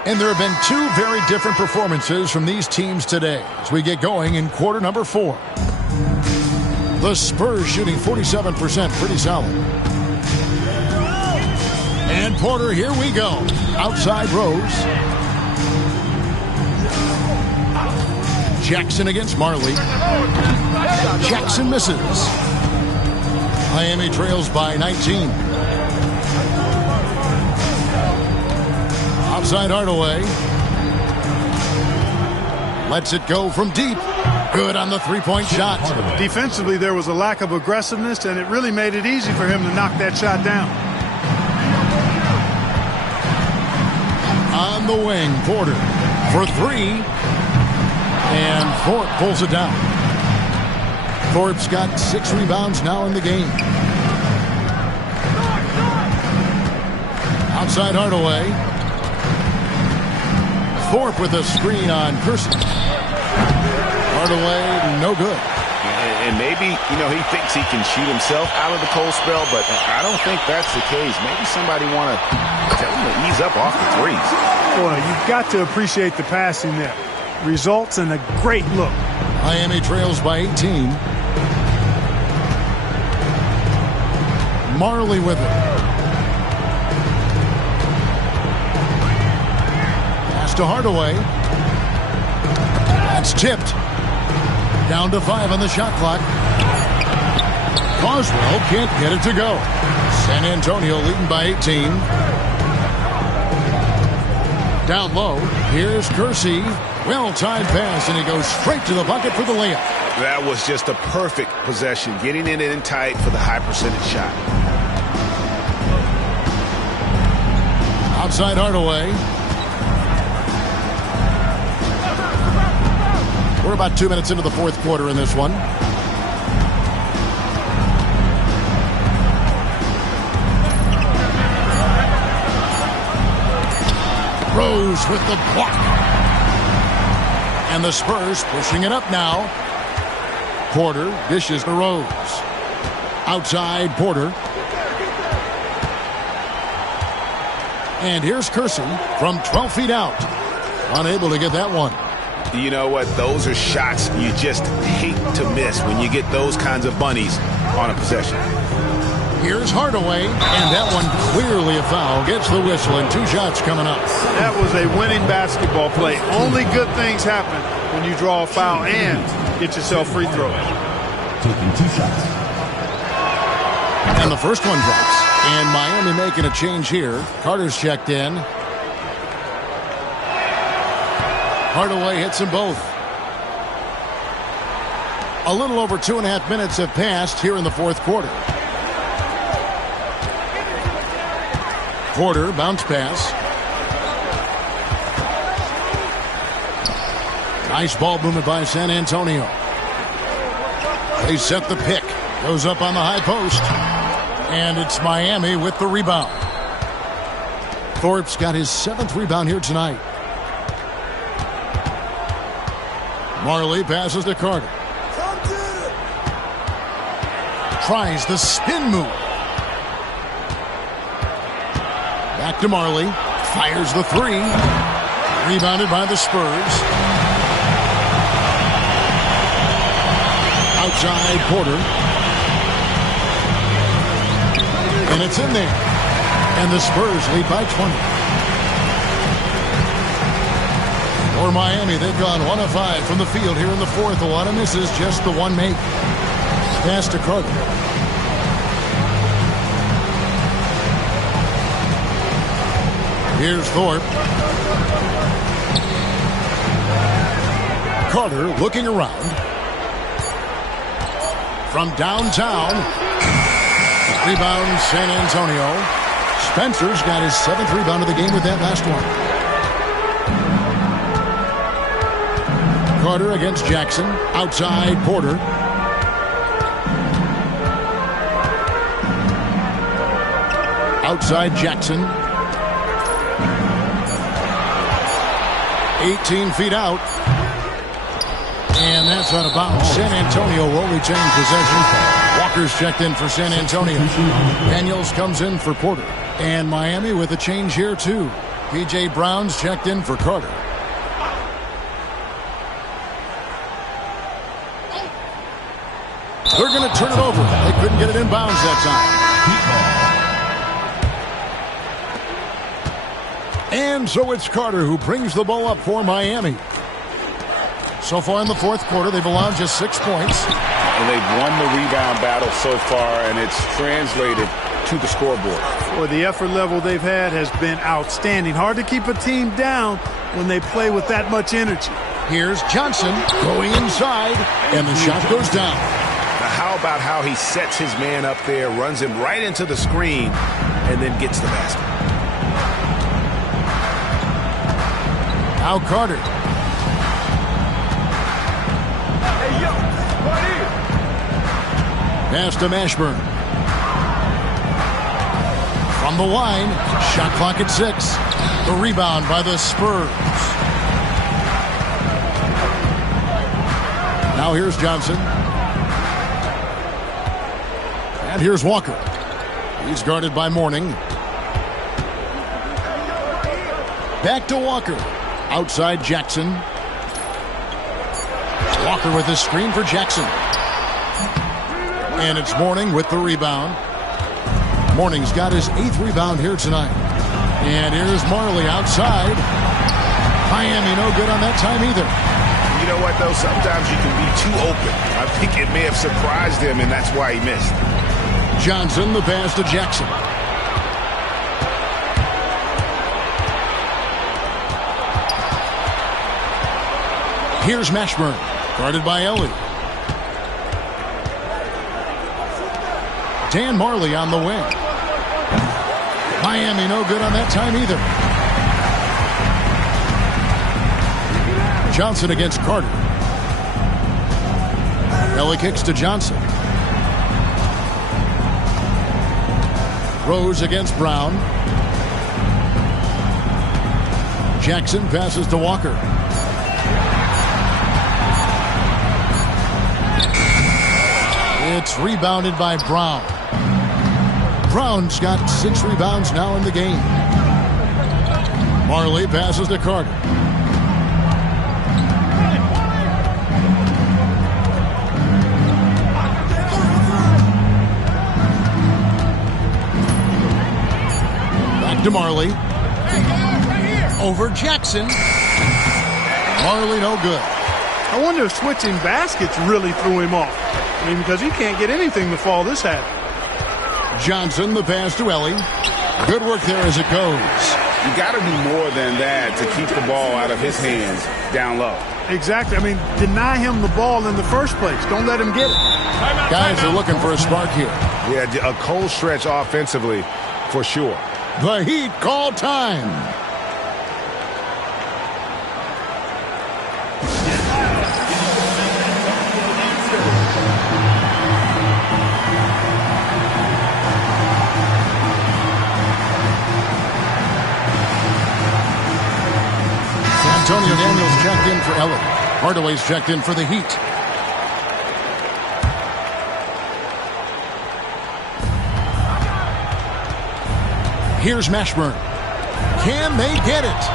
And there have been 2 very different performances from these teams today as we get going in quarter number 4. The Spurs shooting 47%, pretty solid. And Porter, here we go. Outside Rose. Jackson against Marley. Jackson misses. Miami trails by 19. Outside Hardaway. Lets it go from deep. Good on the three-point shot. Defensively, there was a lack of aggressiveness, and it really made it easy for him to knock that shot down. On the wing, Porter for 3. And Thorpe pulls it down. Thorpe's got 6 rebounds now in the game. Outside Hardaway. Thorpe with a screen on Kersey. Hardaway, no good. And maybe, you know, he thinks he can shoot himself out of the cold spell, but I don't think that's the case. Maybe somebody want to tell him to ease up off the threes. Boy, you've got to appreciate the passing there. Results in a great look. Miami trails by 18. Marley with it. To Hardaway. That's tipped. Down to 5 on the shot clock. Coswell can't get it to go. San Antonio leading by 18. Down low. Here's Kersey. Well-timed pass, and he goes straight to the bucket for the layup. That was just a perfect possession. Getting it in tight for the high percentage shot. Outside Hardaway. We're about 2 minutes into the fourth quarter in this one. Rose with the block. And the Spurs pushing it up now. Porter dishes to Rose. Outside Porter. And here's Kersey from 12 feet out. Unable to get that one. You know what? Those are shots you just hate to miss when you get those kinds of bunnies on a possession. Here's Hardaway, and that one clearly a foul. Gets the whistle, and 2 shots coming up. That was a winning basketball play. Only good things happen when you draw a foul and get yourself free throws. Taking 2 shots. And the first one drops. And Miami making a change here. Carter's checked in. Hardaway hits them both. A little over 2.5 minutes have passed here in the fourth quarter. Porter, bounce pass. Nice ball movement by San Antonio. They set the pick. Goes up on the high post. And it's Miami with the rebound. Thorpe's got his 7th rebound here tonight. Marley passes to Carter. Tries the spin move. Back to Marley. Fires the 3. Rebounded by the Spurs. Outside Porter. And it's in there. And the Spurs lead by 20. For Miami, they've gone 1 of 5 from the field here in the fourth. A lot of misses, just the one make. Pass to Carter. Here's Thorpe. Carter looking around. From downtown. Rebound San Antonio. Spencer's got his 7th rebound of the game with that last one. Carter against Jackson. Outside Porter. Outside Jackson. 18 feet out. And that's out of bounds. San Antonio will retain possession. Walker's checked in for San Antonio. Daniels comes in for Porter. And Miami with a change here too. P.J. Brown's checked in for Carter. They're going to turn it over. They couldn't get it in bounds that time. And so it's Carter who brings the ball up for Miami. So far in the fourth quarter, they've allowed just 6 points. And they've won the rebound battle so far, and it's translated to the scoreboard. Well, the effort level they've had has been outstanding. Hard to keep a team down when they play with that much energy. Here's Johnson going inside, and the shot goes down. Now, how about how he sets his man up there, runs him right into the screen, and then gets the basket. Now Carter. Pass to Mashburn. From the line, shot clock at 6. The rebound by the Spurs. Now here's Johnson. And here's Walker. He's guarded by Mourning. Back to Walker. Outside Jackson. Walker with the screen for Jackson. And it's Mourning with the rebound. Mourning's got his 8th rebound here tonight. And here's Marley outside. Miami no good on that time either. You know what, though? Sometimes you can be too open. I think it may have surprised him, and that's why he missed. Johnson, the pass to Jackson. Here's Mashburn, guarded by Ellie. Dan Marley on the wing. Miami no good on that time either. Johnson against Carter. Ellie kicks to Johnson. Rose against Brown. Jackson passes to Walker. It's rebounded by Brown. Brown's got 6 rebounds now in the game. Marley passes to Carter. Back to Marley. Over Jackson. Marley no good. I wonder if switching baskets really threw him off. I mean, because he can't get anything to fall this half. Johnson, the pass to Ellie. Good work there as it goes. You got to do more than that to keep the ball out of his hands down low. Exactly. I mean, deny him the ball in the first place. Don't let him get it. Guys are looking for a spark here. Yeah, a cold stretch offensively for sure. The Heat call time. Antonio Daniels checked in for Ellie. Hardaway's checked in for the Heat. Here's Mashburn. Can they get it?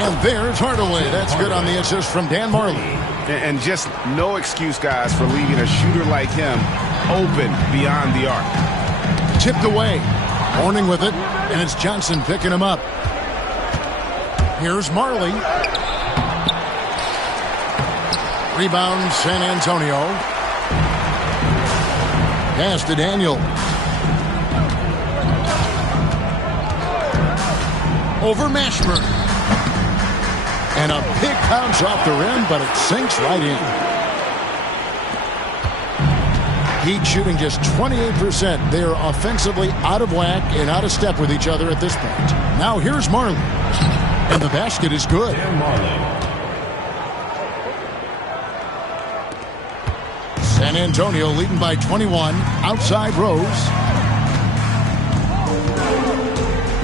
And there's Hardaway. That's good on the assist from Dan Marley. And just no excuse, guys, for leaving a shooter like him open beyond the arc. Tipped away. Horning with it, and it's Johnson picking him up. Here's Marley. Rebound, San Antonio. Pass to Daniel. Over Mashburn. And a big bounce off the rim, but it sinks right in. Heat shooting just 28%. They are offensively out of whack and out of step with each other at this point. Now here's Marley. And the basket is good. San Antonio leading by 21. Outside Rose.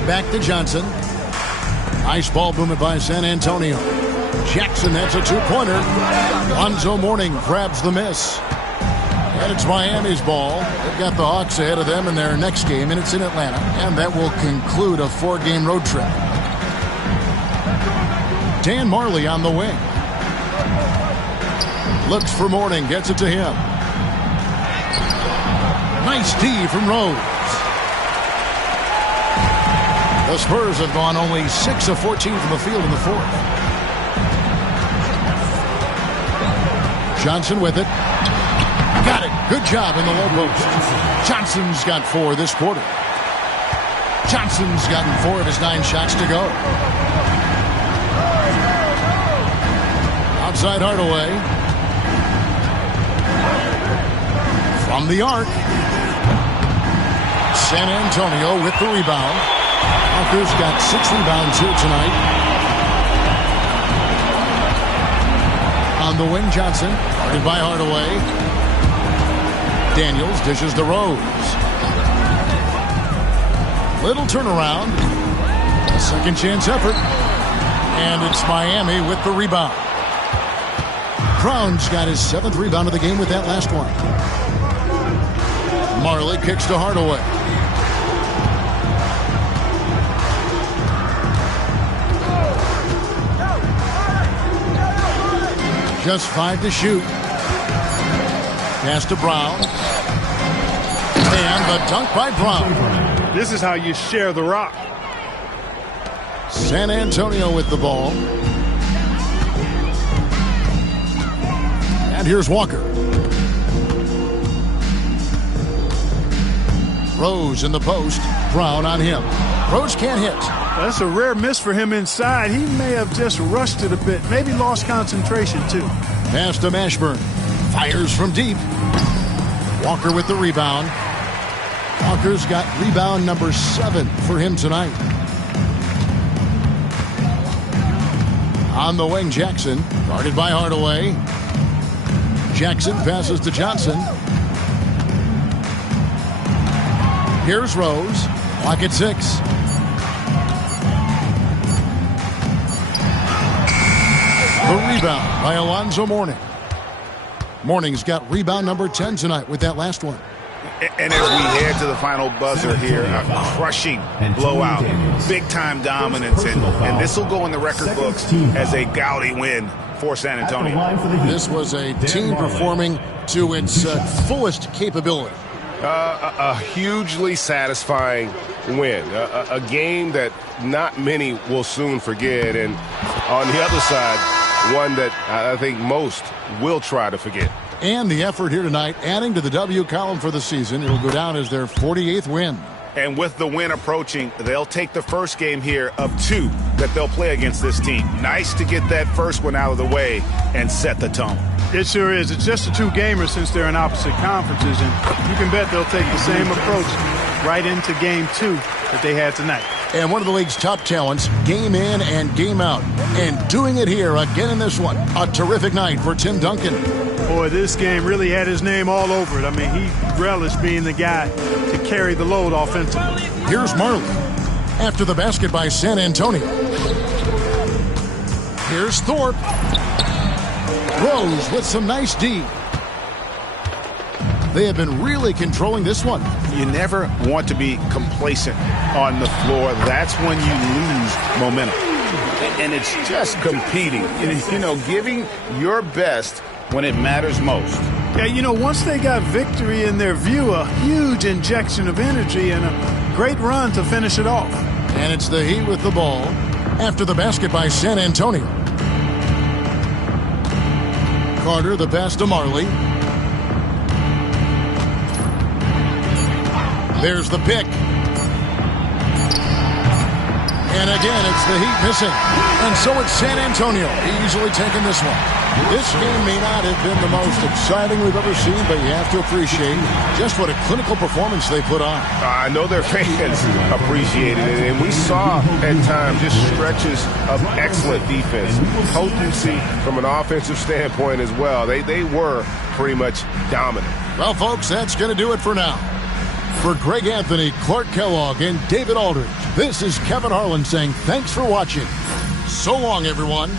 Back to Johnson. Nice ball movement by San Antonio. Jackson, that's a two-pointer. Lonzo Mourning grabs the miss. And it's Miami's ball. They've got the Hawks ahead of them in their next game, and it's in Atlanta. And that will conclude a 4-game road trip. Dan Marley on the wing. Looks for Mourning, gets it to him. Nice D from Rose. The Spurs have gone only 6 of 14 from the field in the fourth. Johnson with it. Got it. Good job in the low post. Johnson's got 4 this quarter. Johnson's gotten 4 of his 9 shots to go. Outside Hardaway. From the arc. San Antonio with the rebound. Walker's got 6 rebounds here tonight. On the wing, Johnson. Guarded by Hardaway. Daniels dishes to Rose. Little turnaround. A second chance effort. And it's Miami with the rebound. Brown's got his 7th rebound of the game with that last one. Marley kicks to Hardaway. Just 5 to shoot. Pass to Brown. And the dunk by Brown. This is how you share the rock. San Antonio with the ball. And here's Walker. Rose in the post. Brown on him. Rose can't hit. That's a rare miss for him inside. He may have just rushed it a bit. Maybe lost concentration, too. Pass to Mashburn. Fires from deep. Walker with the rebound. Walker's got rebound number 7 for him tonight. On the wing, Jackson. Guarded by Hardaway. Jackson passes to Johnson. Here's Rose. Clock at 6. The rebound by Alonzo Mourning. Mourning's got rebound number 10 tonight with that last one. And as we head to the final buzzer here, a crushing blowout, big-time dominance, and this will go in the record books as a gaudy win for San Antonio. This was a team performing to its fullest capability. A hugely satisfying win, a game that not many will soon forget, and on the other side, one that I think most will try to forget. And the effort here tonight, adding to the W column for the season. It'll go down as their 48th win. And with the win approaching, they'll take the first game here of 2 that they'll play against this team. Nice to get that first one out of the way and set the tone. It sure is. It's just a 2-gamer since they're in opposite conferences, and you can bet they'll take the same approach right into game 2 that they had tonight. And one of the league's top talents, game in and game out. And doing it here again in this one. A terrific night for Tim Duncan. Boy, this game really had his name all over it. I mean, he relished being the guy to carry the load offensively. Here's Marley. After the basket by San Antonio. Here's Thorpe. Rose with some nice D. They have been really controlling this one. You never want to be complacent on the floor. That's when you lose momentum. And it's just competing. Giving your best when it matters most. Yeah, once they got victory in their view, a huge injection of energy and a great run to finish it off. And it's the Heat with the ball after the basket by San Antonio. Carter, the pass to Marley. There's the pick. And again, it's the Heat missing. And so it's San Antonio easily taking this one. This game may not have been the most exciting we've ever seen, but you have to appreciate just what a clinical performance they put on. I know their fans appreciated it, and we saw at times just stretches of excellent defense, potency from an offensive standpoint as well. They were pretty much dominant. Well, folks, that's going to do it for now. For Greg Anthony, Clark Kellogg, and David Aldridge, this is Kevin Harlan saying thanks for watching. So long, everyone.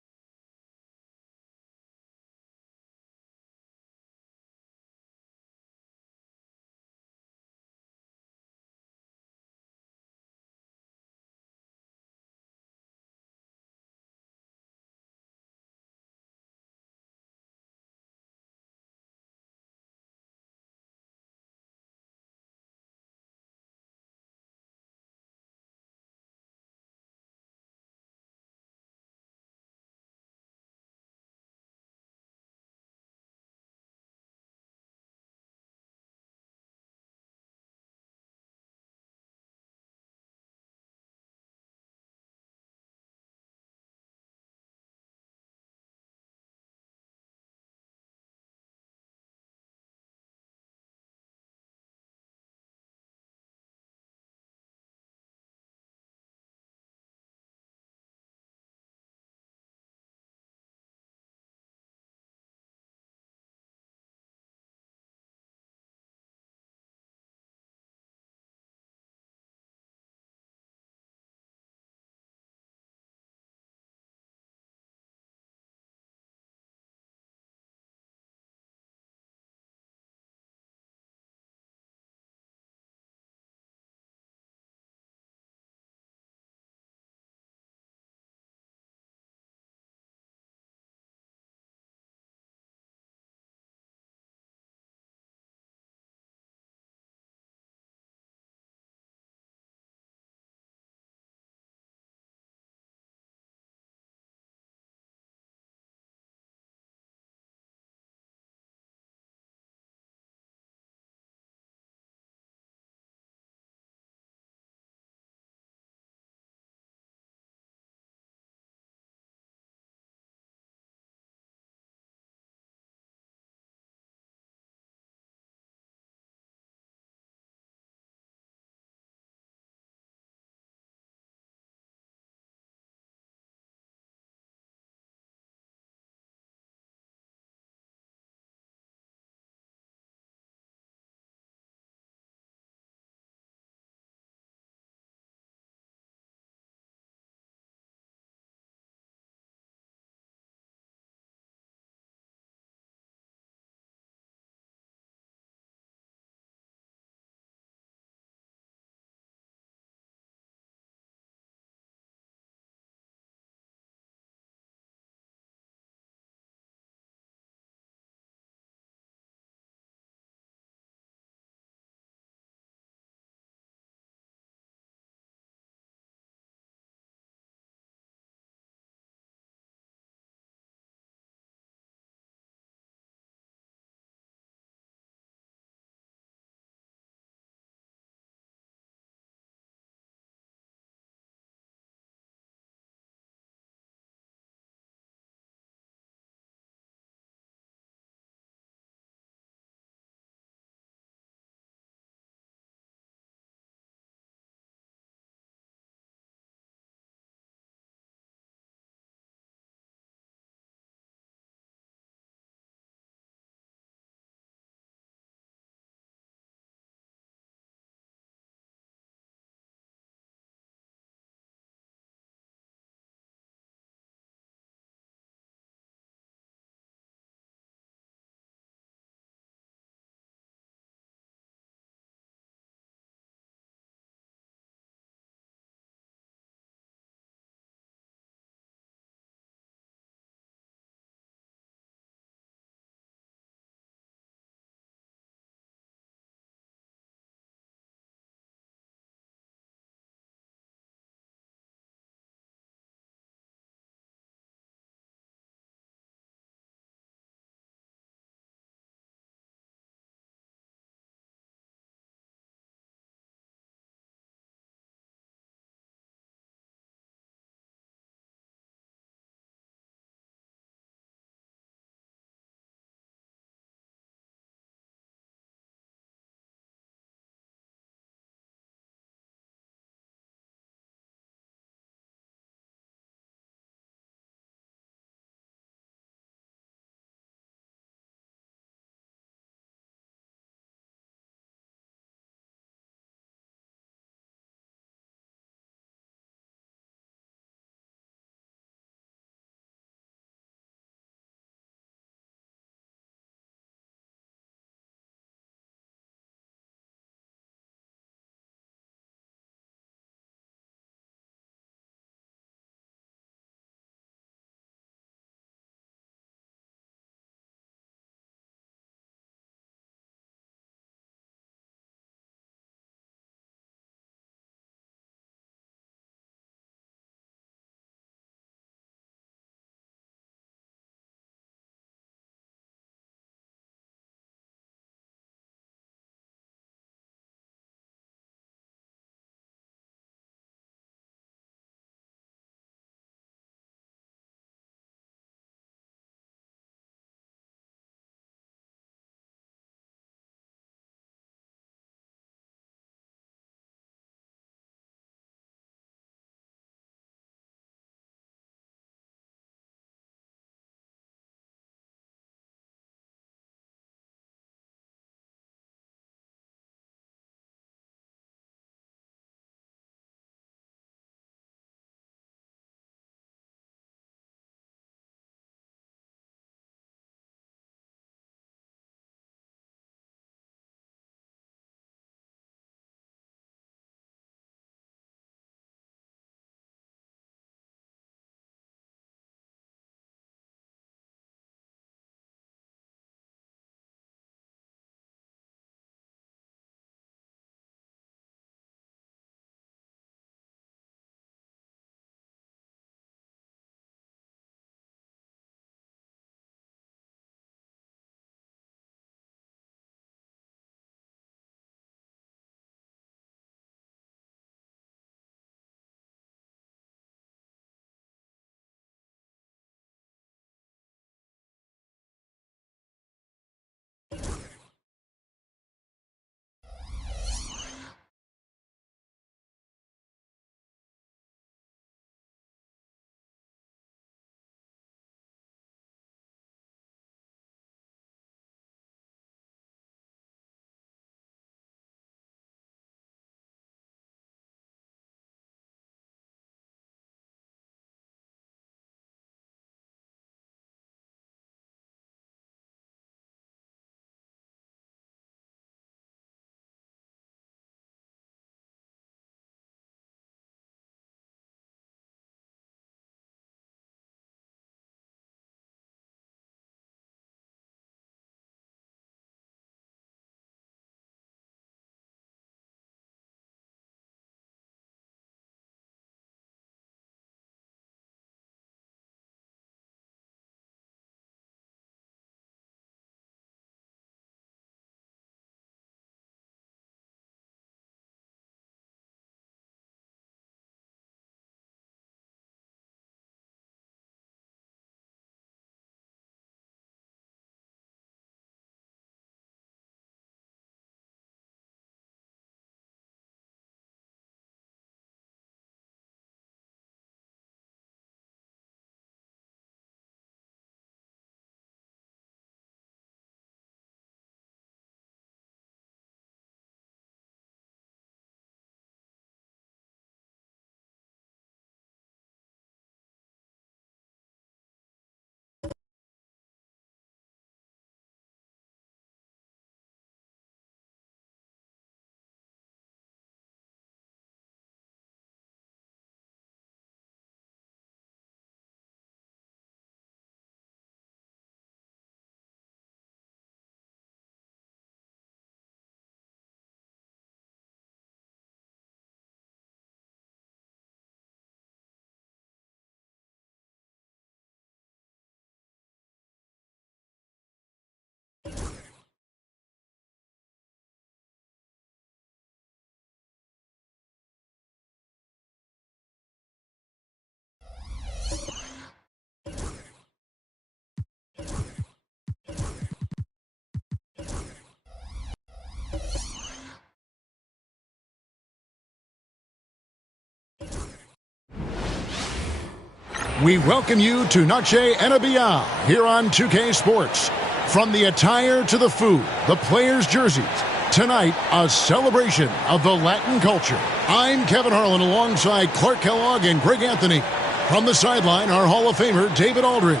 We welcome you to Noche and Beyond here on 2K Sports. From the attire to the food, the players' jerseys, tonight a celebration of the Latin culture. I'm Kevin Harlan alongside Clark Kellogg and Greg Anthony. From the sideline, our Hall of Famer, David Aldridge.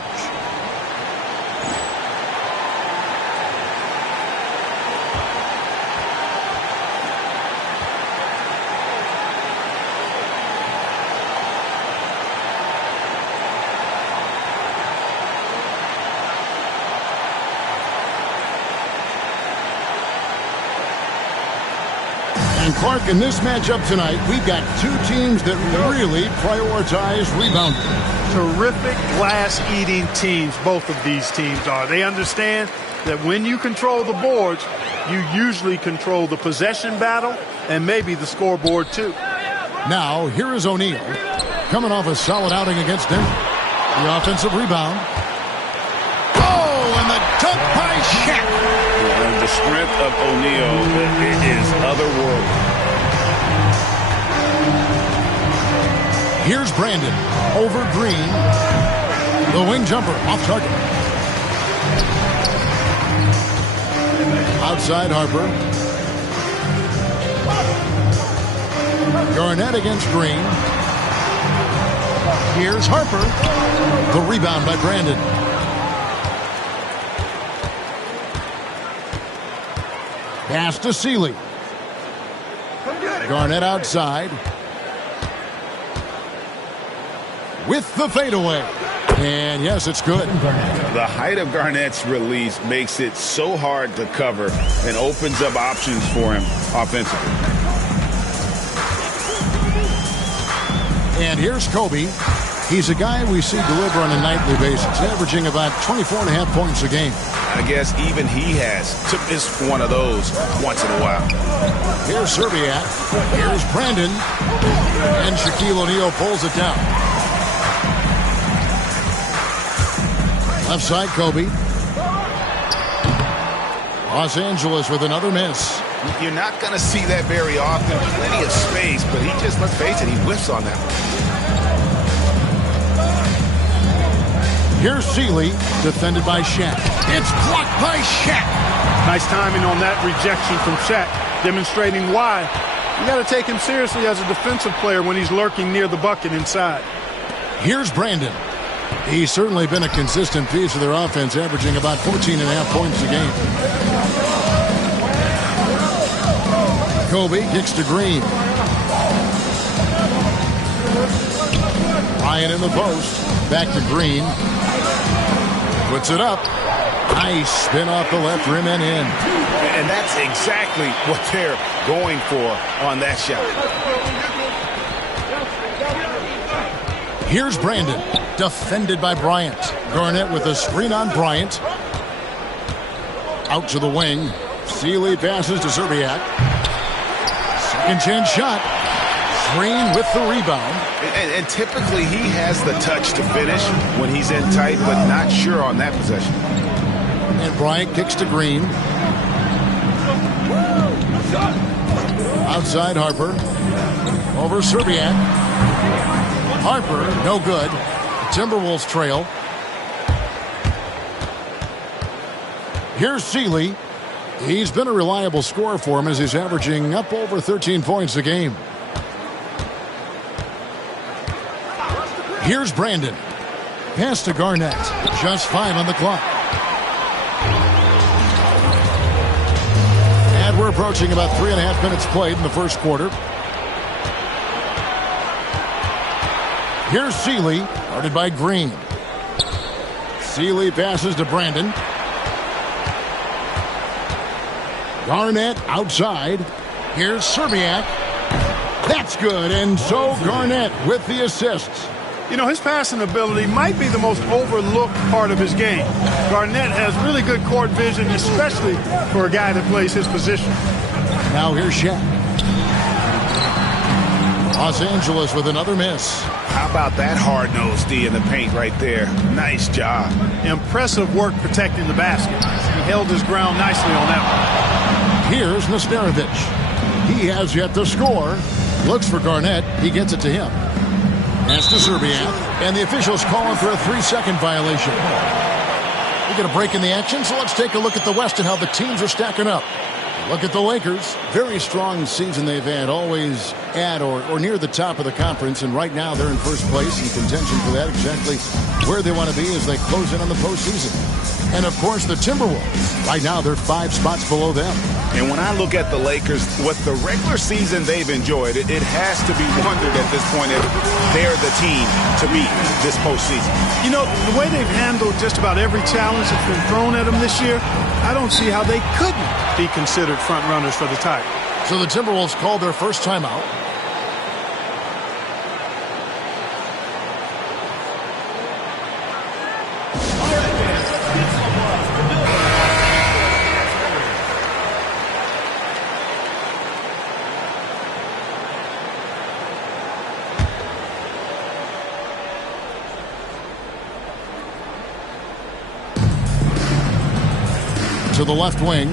And Clark, in this matchup tonight, we've got two teams that really prioritize rebounding. Terrific glass-eating teams, both of these teams are. They understand that when you control the boards, you usually control the possession battle and maybe the scoreboard too. Now, here is O'Neal, coming off a solid outing against Denver. The offensive rebound. Oh, and the dunk by Shaq. The strength of O'Neal is otherworldly. Here's Brandon over Green. The wing jumper off target. Outside Harper. Garnett against Green. Here's Harper. The rebound by Brandon. Pass to Seeley. Garnett outside. With the fadeaway. And yes, it's good. The height of Garnett's release makes it so hard to cover and opens up options for him offensively. And here's Kobe. He's a guy we see deliver on a nightly basis, averaging about 24.5 points a game. I guess even he has to miss one of those once in a while. Here's Serbiak. Here's Brandon. And Shaquille O'Neal pulls it down. Left side, Kobe. Los Angeles with another miss. You're not going to see that very often. Plenty of space, but he just, let's face it, he whiffs on that one. Here's Seeley, defended by Shaq. It's blocked by Shaq. Nice timing on that rejection from Shaq, demonstrating why you got to take him seriously as a defensive player when he's lurking near the bucket inside. Here's Brandon. He's certainly been a consistent piece of their offense, averaging about 14.5 points a game. Kobe kicks to Green. Ryan in the post. Back to Green. Puts it up. Nice spin off the left rim and in. And that's exactly what they're going for on that shot. Here's Brandon, defended by Bryant. Garnett with a screen on Bryant. Out to the wing. Seeley passes to Serbiak. Second chance shot. Green with the rebound. And typically he has the touch to finish when he's in tight, but not sure on that possession. And Bryant kicks to Green. Outside Harper. Over Serbiak. Harper, no good. Timberwolves trail. Here's Seeley. He's been a reliable scorer for him as he's averaging up over 13 points a game. Here's Brandon. Pass to Garnett. Just 5 on the clock. And we're approaching about 3.5 minutes played in the first quarter. Here's Seeley, guarded by Green. Seeley passes to Brandon. Garnett outside. Here's Serbiak. That's good, and so Garnett with the assists. You know, his passing ability might be the most overlooked part of his game. Garnett has really good court vision, especially for a guy that plays his position. Now here's Shaq. Los Angeles with another miss. How about that hard-nosed D in the paint right there? Nice job. Impressive work protecting the basket. He held his ground nicely on that one. Here's Nesterovic. He has yet to score. Looks for Garnett. He gets it to him. Pass to Serbiak, and the officials calling for a 3-second violation. We get a break in the action, so let's take a look at the West and how the teams are stacking up. Look at the Lakers. Very strong season they've had, always at or near the top of the conference, and right now they're in first place in contention for that, exactly where they want to be as they close in on the postseason. And, of course, the Timberwolves. Right now they're 5 spots below them. And when I look at the Lakers, with the regular season they've enjoyed, it has to be wondered at this point if they're the team to beat this postseason. You know, the way they've handled just about every challenge that's been thrown at them this year, I don't see how they couldn't be considered front runners for the title. So the Timberwolves called their first timeout. To the left wing.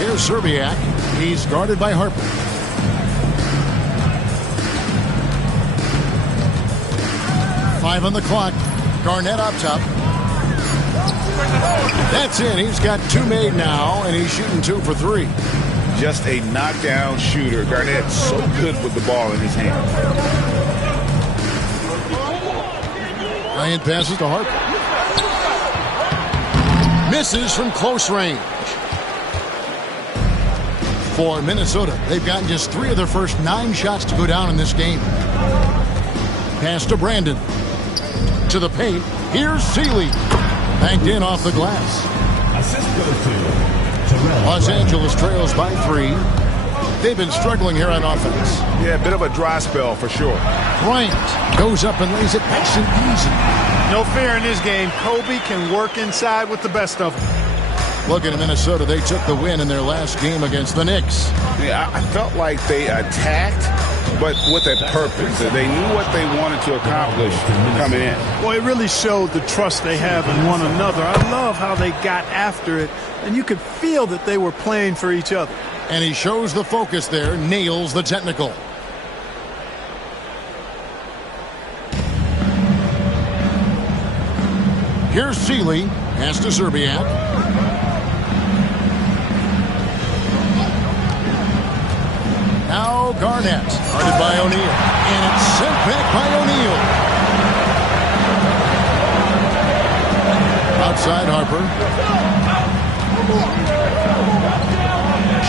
Here's Serbiak. He's guarded by Harper. Five on the clock. Garnett up top. That's in. He's got 2 made now, and he's shooting 2 for 3. Just a knockdown shooter. Garnett's so good with the ball in his hand. Bryant passes to Harper. Misses from close range. For Minnesota, they've gotten just 3 of their first 9 shots to go down in this game. Pass to Brandon. To the paint. Here's Seeley. Banked in off the glass. Assist goes to Terrell. Los Angeles trails by 3. They've been struggling here on offense. Yeah, a bit of a dry spell for sure. Bryant goes up and lays it nice and easy. No fear in this game. Kobe can work inside with the best of them. Looking at Minnesota, they took the win in their last game against the Knicks. Yeah, I felt like they attacked, but with a purpose. They knew what they wanted to accomplish coming in. Well, it really showed the trust they have in one another. I love how they got after it, and you could feel that they were playing for each other. And he shows the focus there, nails the technical. Here's Seeley. Pass to Serbiak. Now Garnett. Guarded by O'Neal. And it's sent back by O'Neal. Outside Harper.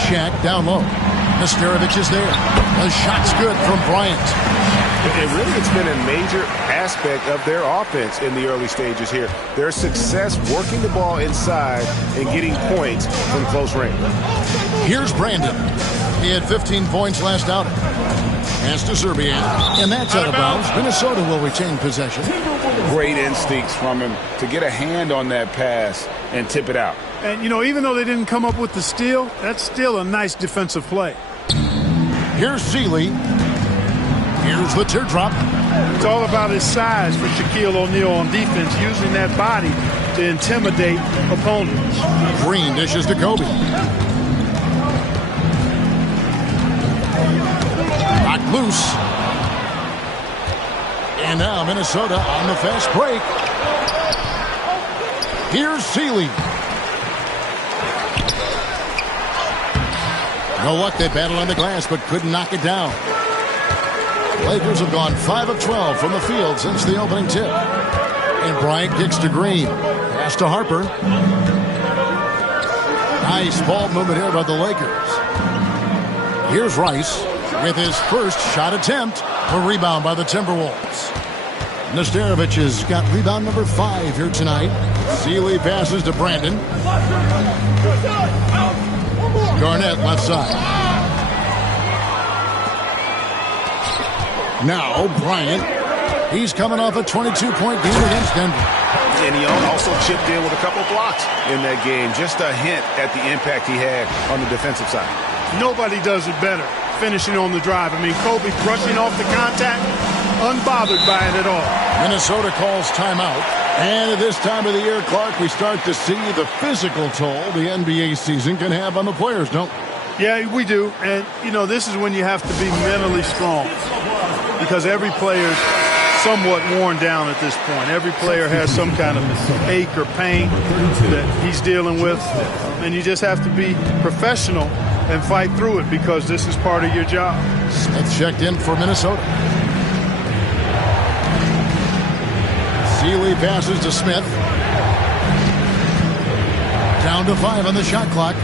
Shaq down low. Nesterovic is there. The shot's good from Bryant. It's been a major aspect of their offense in the early stages here. Their success working the ball inside and getting points from close range. Here's Brandon. He had 15 points last outing. Pass to Serbiak. And that's out of bounds. Minnesota will retain possession. Great instincts from him to get a hand on that pass and tip it out. And, you know, even though they didn't come up with the steal, that's still a nice defensive play. Here's Seeley. Here's the teardrop. It's all about his size for Shaquille O'Neal on defense, using that body to intimidate opponents. Green dishes to Kobe. Knocked loose. And now Minnesota on the fast break. Here's Seeley. No luck. They battled on the glass but couldn't knock it down. Lakers have gone 5 of 12 from the field since the opening tip. And Bryant kicks to Green. Pass to Harper. Nice ball movement here by the Lakers. Here's Rice with his first shot attempt. A rebound by the Timberwolves. Nesterovic has got rebound number 5 here tonight. Seeley passes to Brandon. Garnett left side. Now Bryant. He's coming off a 22-point game against Denver. And he also chipped in with a couple blocks in that game. Just a hint at the impact he had on the defensive side. Nobody does it better, finishing on the drive. I mean, Kobe brushing off the contact, unbothered by it at all. Minnesota calls timeout. And at this time of the year, Clark, we start to see the physical toll the NBA season can have on the players, don't we? Yeah, we do. And, you know, this is when you have to be mentally strong because every player's somewhat worn down at this point. Every player has some kind of ache or pain that he's dealing with. And you just have to be professional and fight through it because this is part of your job. Smith checked in for Minnesota. Seeley passes to Smith. Down to 5 on the shot clock.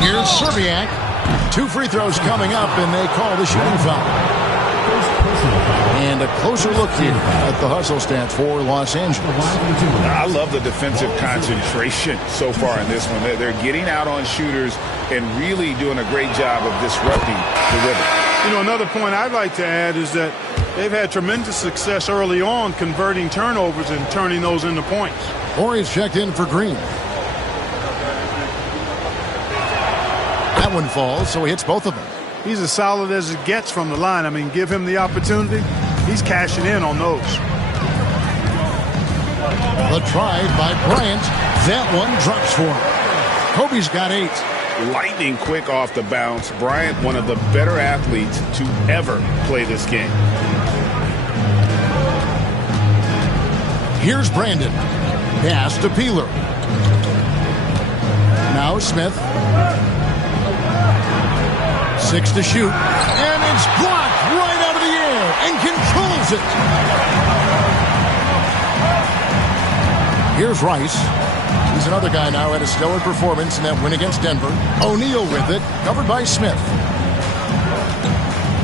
Here's Serbiak. 2 free throws coming up, and they call the shooting foul. And a closer look here at the hustle stats for Los Angeles. I love the defensive concentration so far in this one. They're getting out on shooters and really doing a great job of disrupting the rhythm. You know, another point I'd like to add is that they've had tremendous success early on converting turnovers and turning those into points. Horry's checked in for Green. That one falls, so he hits both of them. He's as solid as it gets from the line. I mean, give him the opportunity. He's cashing in on those. The try by Bryant. That one drops for him. Kobe's got 8. Lightning quick off the bounce. Bryant, one of the better athletes to ever play this game. Here's Brandon. Pass to Peeler. Now Smith. 6 to shoot. And it's blocked right out of the air and controls it. Here's Rice. He's another guy now had a stellar performance in that win against Denver. O'Neal with it, covered by Smith.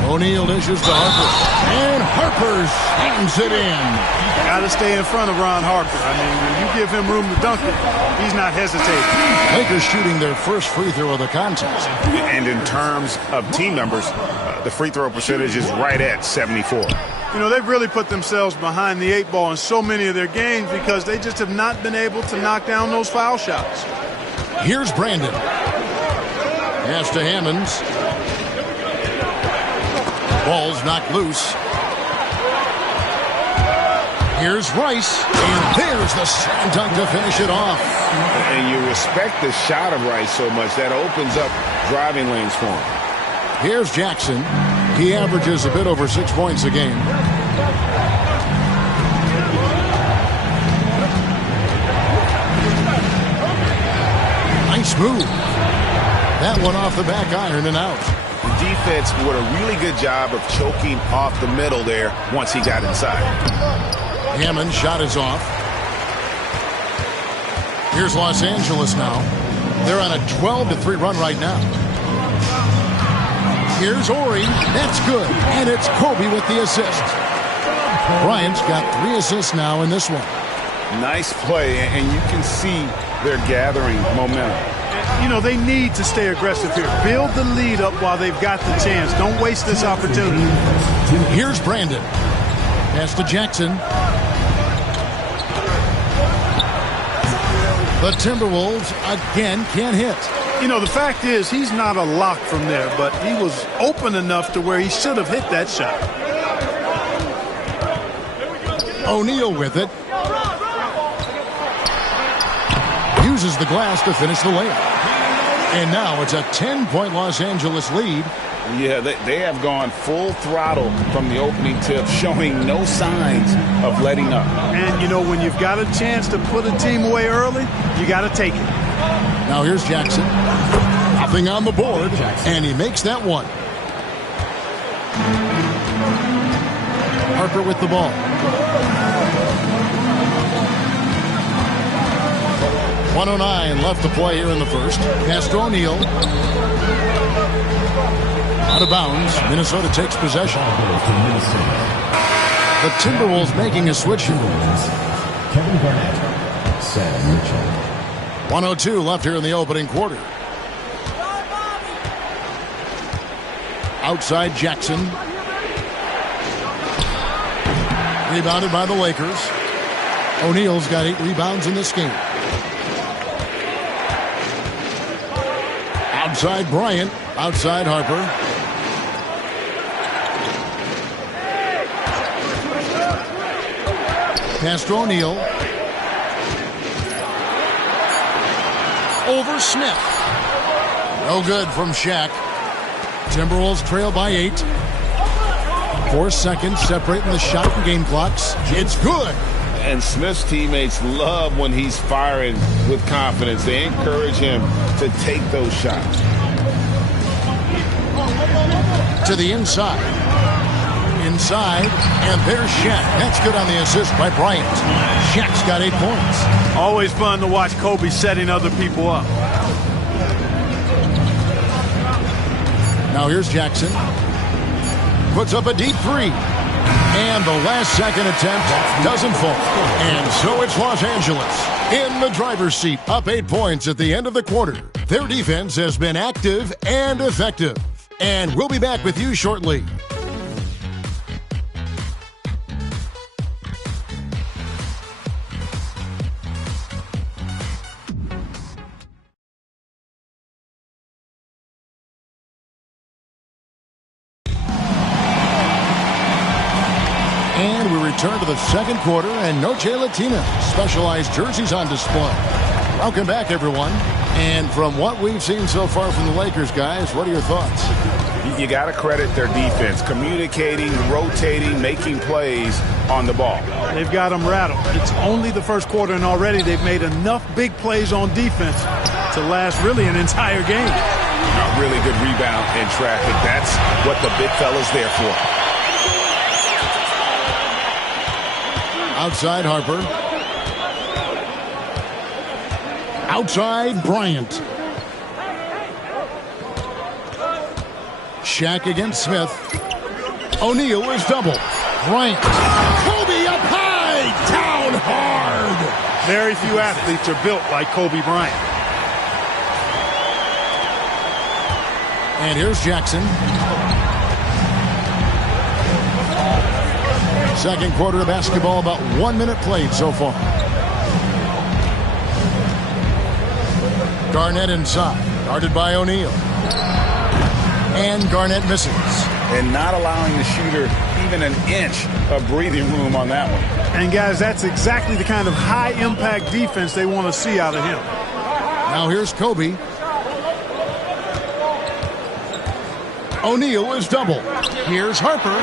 O'Neal dishes to Harper. And Harper slams it in. Got to stay in front of Ron Harper. I mean, when you give him room to dunk it, he's not hesitating. Lakers shooting their first free throw of the contest. And in terms of team numbers, the free throw percentage is right at 74. You know, they've really put themselves behind the 8 ball in so many of their games because they just have not been able to knock down those foul shots. Here's Brandon. Pass to Hammonds. Ball's knocked loose. Here's Rice, and there's the slam dunk to finish it off. And you respect the shot of Rice so much, that opens up driving lanes for him. Here's Jackson. He averages a bit over 6 points a game. Nice move. That one off the back iron and out. The defense did a really good job of choking off the middle there once he got inside. Hammond's shot is off. Here's Los Angeles now. They're on a 12-3 run right now. Here's Horry. That's good. And it's Kobe with the assist. Bryant's got 3 assists now in this one. Nice play, and you can see they're gathering momentum. You know, they need to stay aggressive here. Build the lead up while they've got the chance. Don't waste this opportunity. Here's Brandon. Pass to Jackson. The Timberwolves again can't hit. You know, the fact is he's not a lock from there, but he was open enough to where he should have hit that shot. O'Neal with it. Uses the glass to finish the layup. And now it's a 10-point Los Angeles lead. Yeah, they have gone full throttle from the opening tip, showing no signs of letting up. And, you know, when you've got a chance to put a team away early, you got to take it. Now here's Jackson. Nothing on the board, and he makes that one. Harper with the ball. .109 left to play here in the first. Pass to O'Neal. Out of bounds. Minnesota takes possession. The Timberwolves making a switch here. Kevin Garnett, Sam Mitchell. 102 left here in the opening quarter. Outside Jackson. Rebounded by the Lakers. O'Neal's got 8 rebounds in this game. Outside Bryant. Outside Harper. Pass to O'Neal. over Smith. No good from Shaq. Timberwolves trail by 8. 4 seconds separating the shot and game clocks. It's good. And Smith's teammates love when he's firing with confidence. They encourage him to take those shots. To the inside. Inside, and there's Shaq. That's good on the assist by Bryant. Shaq's got 8 points. Always fun to watch Kobe setting other people up. Now here's Jackson. Puts up a deep 3. And the last second attempt doesn't fall. And so it's Los Angeles in the driver's seat, up 8 points at the end of the quarter. Their defense has been active and effective. And we'll be back with you shortly. And we return to the second quarter, and Noche Latina specialized jerseys on display. Welcome back, everyone. And from what we've seen so far from the Lakers, guys, what are your thoughts? You got to credit their defense, communicating, rotating, making plays on the ball. They've got them rattled. It's only the first quarter, and already they've made enough big plays on defense to last really an entire game. A really good rebound in traffic. That's what the big fella's there for. Outside Harper. Outside Bryant. Shaq against Smith. O'Neal is double. Bryant. Kobe up high. Down hard. Very few athletes are built like Kobe Bryant. And here's Jackson. Second quarter of basketball, about 1 minute played so far. Garnett inside, guarded by O'Neal. And Garnett misses. And not allowing the shooter even an inch of breathing room on that one. And guys, that's exactly the kind of high-impact defense they want to see out of him. Now here's Kobe. O'Neal is double. Here's Harper.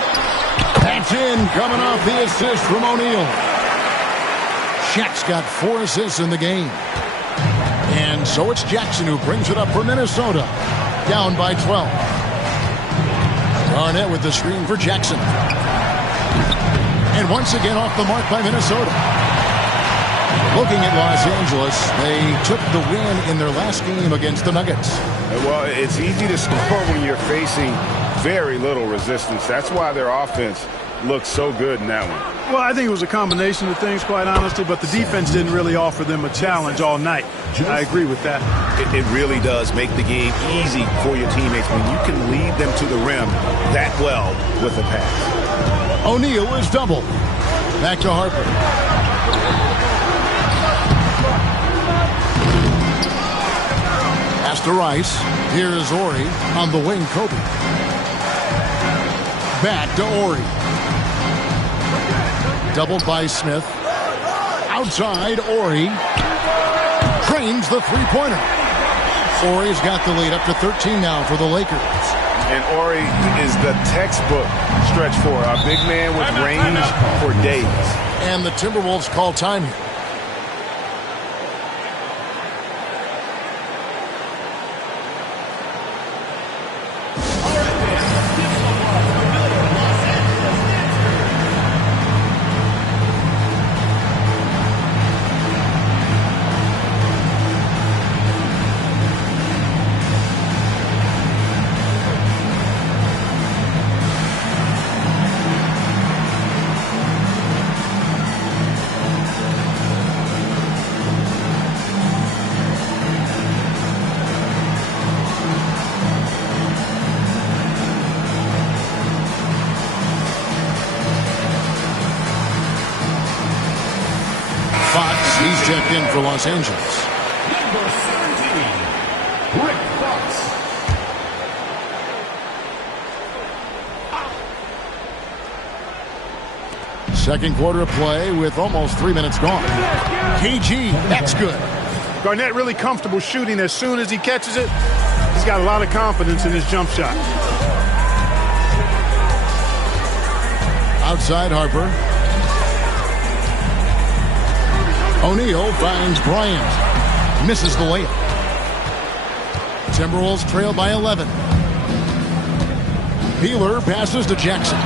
That's in, coming off the assist from O'Neal. Shaq's got 4 assists in the game. And so it's Jackson who brings it up for Minnesota. Down by 12. Garnett with the screen for Jackson. And once again off the mark by Minnesota. Looking at Los Angeles, they took the win in their last game against the Nuggets. Well, it's easy to score when you're facing very little resistance. That's why their offense looks so good in that one. Well, I think it was a combination of things, quite honestly, but the defense didn't really offer them a challenge all night. I agree with that. It really does make the game easy for your teammates when you can lead them to the rim that well with a pass. O'Neal is double. Back to Harper. Pass to Rice. Here is Ori on the wing. Kobe. Back to Ori. Doubled by Smith. Outside, Ori. Trains the three-pointer. Ori's got the lead up to 13 now for the Lakers. And Ori is the textbook stretch four. A big man with range for days. And the Timberwolves call time here. He's checked in for Los Angeles. Number 17, Rick Fox. Second quarter of play with almost 3 minutes gone. KG, that's good. Garnett really comfortable shooting as soon as he catches it. He's got a lot of confidence in his jump shot. Outside Harper. O'Neal finds Bryant. Misses the layup. Timberwolves trail by 11. Peeler passes to Jackson.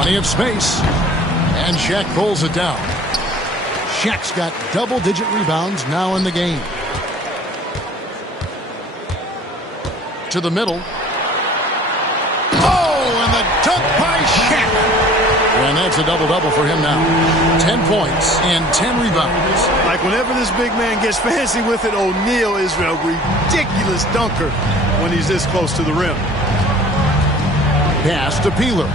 Plenty of space. And Shaq pulls it down. Shaq's got double-digit rebounds now in the game. To the middle. Oh, and the dunk by Shaq. And that's a double-double for him now. 10 points and 10 rebounds. Like whenever this big man gets fancy with it, O'Neal is a ridiculous dunker when he's this close to the rim. Pass to Peeler.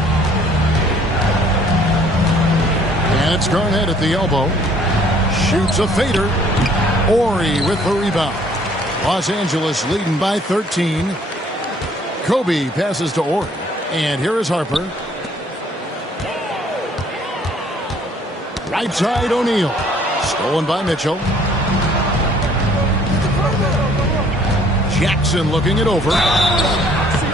And it's Garnett at the elbow. Shoots a fader. Horry with the rebound. Los Angeles leading by 13. Kobe passes to Horry. And here is Harper. Right side O'Neal. Stolen by Mitchell. Jackson looking it over.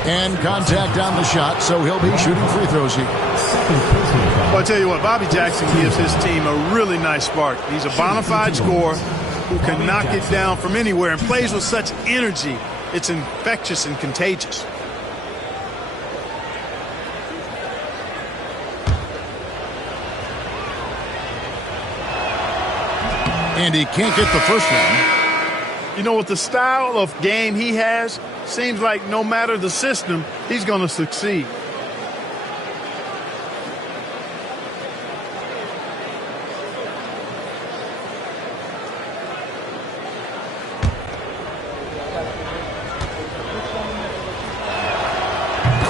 And contact on the shot, so he'll be shooting free throws here. Well, I'll tell you what, Bobby Jackson gives his team a really nice spark. He's a bona fide scorer who can knock it down from anywhere and plays with such energy. It's infectious and contagious. And he can't get the first one. You know, with the style of game he has, seems like no matter the system, he's going to succeed.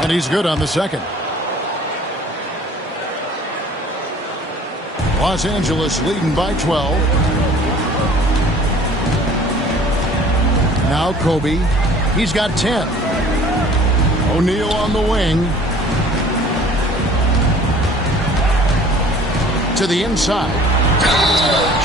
And he's good on the second. Los Angeles leading by 12. Now Kobe. He's got 10. O'Neal on the wing. To the inside.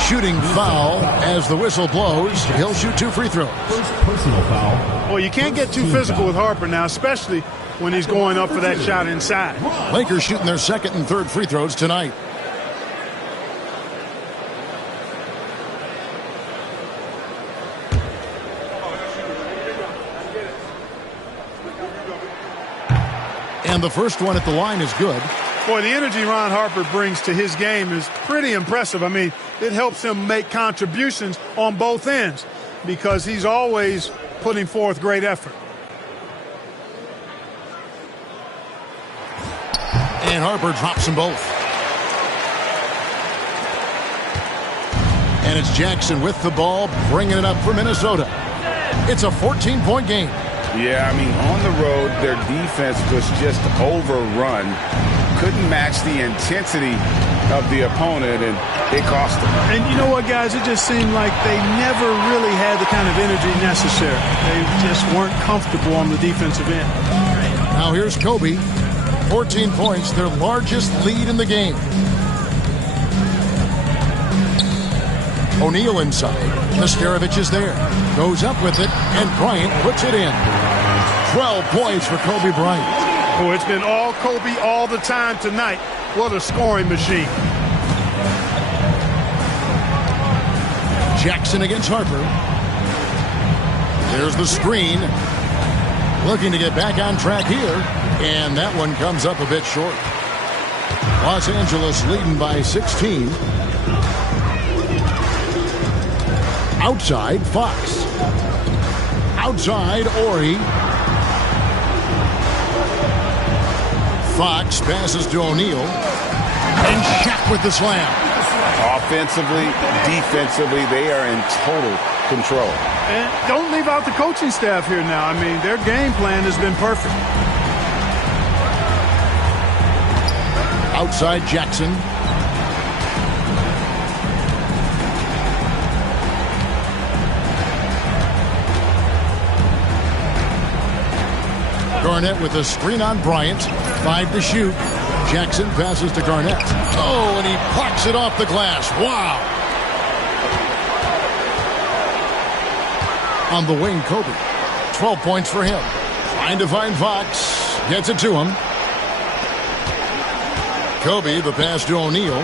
Shooting foul as the whistle blows. He'll shoot 2 free throws. First personal foul. Well, you can't get too physical with Harper now, especially when he's going up for that shot inside. Lakers shooting their second and third free throws tonight. And the first one at the line is good. Boy, the energy Ron Harper brings to his game is pretty impressive. I mean, it helps him make contributions on both ends because he's always putting forth great effort. And Harper drops them both. And it's Jackson with the ball, bringing it up for Minnesota. It's a 14-point game. Yeah, I mean, on the road, their defense was just overrun. Couldn't match the intensity of the opponent, and it cost them. And you know what, guys? It just seemed like they never really had the kind of energy necessary. They just weren't comfortable on the defensive end. Now here's Kobe. 14 points, their largest lead in the game. O'Neal inside. Nesterovic is there. Goes up with it, and Bryant puts it in. 12 points for Kobe Bryant. Oh, it's been all Kobe all the time tonight. What a scoring machine. Jackson against Harper. There's the screen. Looking to get back on track here. And that one comes up a bit short. Los Angeles leading by 16. Outside, Fox. Outside, Horry. Fox passes to O'Neal. And Shaq with the slam. Offensively, defensively, they are in total control. And don't leave out the coaching staff here now. I mean, their game plan has been perfect. Outside, Jackson. Garnett with a screen on Bryant. 5 to shoot. Jackson passes to Garnett. Oh, and he plucks it off the glass. Wow. On the wing, Kobe. 12 points for him. Trying to find Fox. Gets it to him. Kobe, the pass to O'Neal.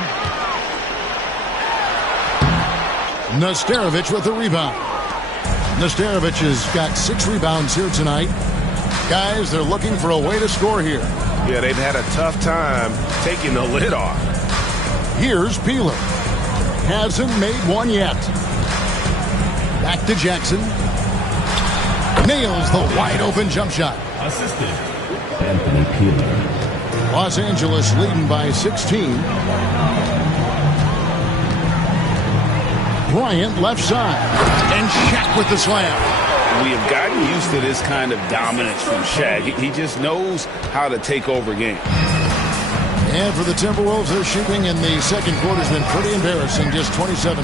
Nesterovic with the rebound. Nesterovic has got 6 rebounds here tonight. Guys, they're looking for a way to score here. Yeah, they've had a tough time taking the lid off. Here's Peeler. Hasn't made one yet. Back to Jackson. Nails the wide-open jump shot. Assistant, Anthony Peeler. Los Angeles leading by 16. Bryant left side. And Shaq with the slam. We have gotten used to this kind of dominance from Shaq. He just knows how to take over games. And for the Timberwolves, their shooting in the second quarter has been pretty embarrassing, just 27%.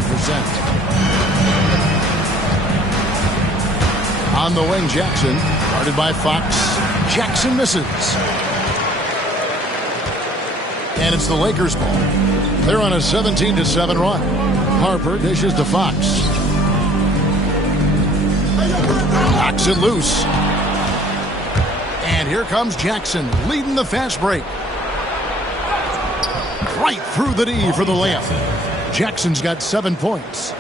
On the wing, Jackson, guarded by Fox. Jackson misses. And it's the Lakers' ball. They're on a 17-7 run. Harper dishes to Fox. Knocks it loose. And here comes Jackson, leading the fast break. Right through the D for the layup. Jackson's got 7 points.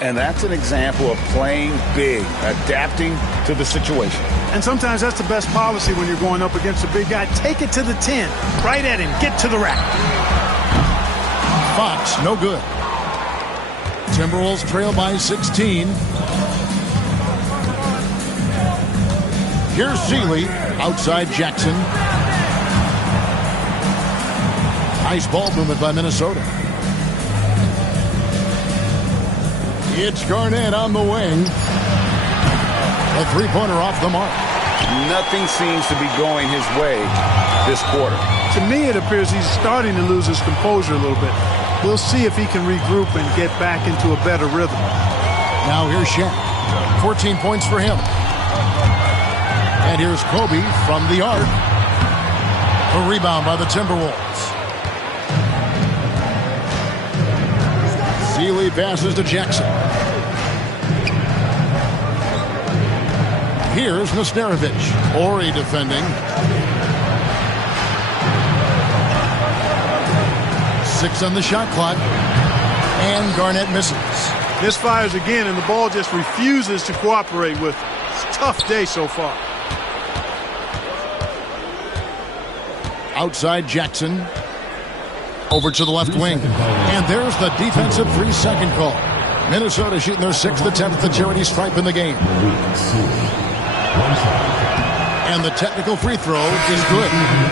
And that's an example of playing big, adapting to the situation. And sometimes that's the best policy when you're going up against a big guy. Take it to the 10. Right at him. Get to the rack. Fox, no good. Timberwolves trail by 16. Here's Seeley outside Jackson. Nice ball movement by Minnesota. It's Garnett on the wing. A three-pointer off the mark. Nothing seems to be going his way this quarter. To me, it appears he's starting to lose his composure a little bit. We'll see if he can regroup and get back into a better rhythm. Now here's Shaq. 14 points for him. And here's Kobe from the arc. A rebound by the Timberwolves. Seeley passes to Jackson. Here's Nesterovic. Ori defending. 6 on the shot clock. And Garnett misses. Misfires again, and the ball just refuses to cooperate with him. It's a tough day so far. Outside Jackson. Over to the left wing. And there's the defensive 3-second call. Minnesota shooting their 6th attempt at the charity stripe in the game. And the technical free throw is good.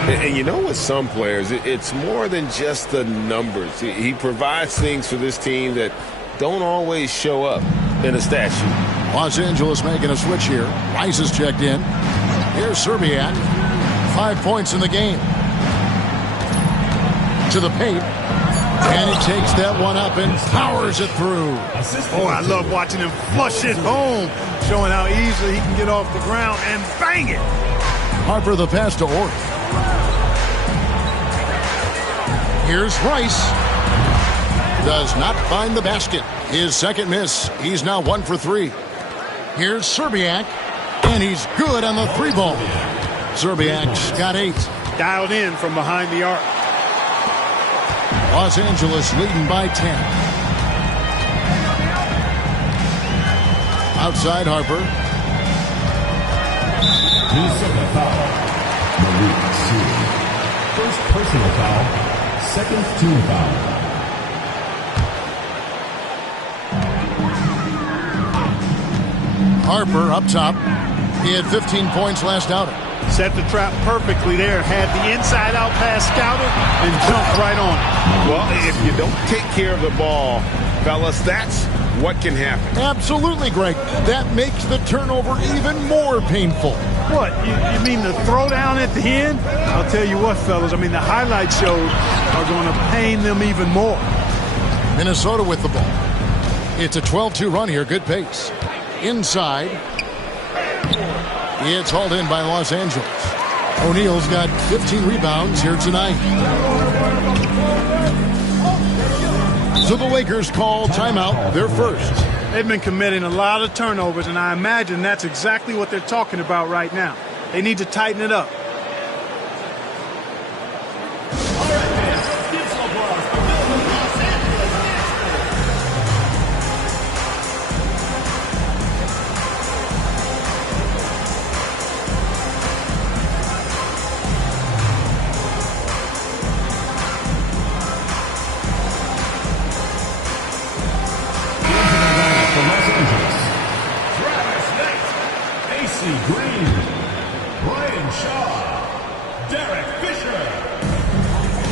And you know, with some players, it's more than just the numbers. He provides things for this team that don't always show up in a stat sheet. Los Angeles making a switch here. Rice is checked in. Here's Serbiak. 5 points in the game. To the paint. And he takes that one up and powers it through. Oh, I love watching him flush it home. Showing how easily he can get off the ground and bang it. Harper the pass to Ori. Here's Rice. Does not find the basket. His second miss. He's now 1 for 3. Here's Serbiak. And he's good on the 3-ball. Serbiak's got 8. Dialed in from behind the arc. Los Angeles leading by 10. Outside Harper. His second foul. Malik Sealy. First personal foul. Second team foul. Harper up top. He had 15 points last outing. Set the trap perfectly there. Had the inside-out pass scouted and jumped right on it. Well, if you don't take care of the ball, fellas, that's what can happen. Absolutely, Greg. That makes the turnover even more painful. What? You mean the throwdown at the end? I'll tell you what, fellas. I mean, the highlight shows are going to pain them even more. Minnesota with the ball. It's a 12-2 run here. Good pace. Inside. It's hauled in by Los Angeles. O'Neal's got 15 rebounds here tonight. So the Lakers call timeout, their first. They've been committing a lot of turnovers, and I imagine that's exactly what they're talking about right now. They need to tighten it up.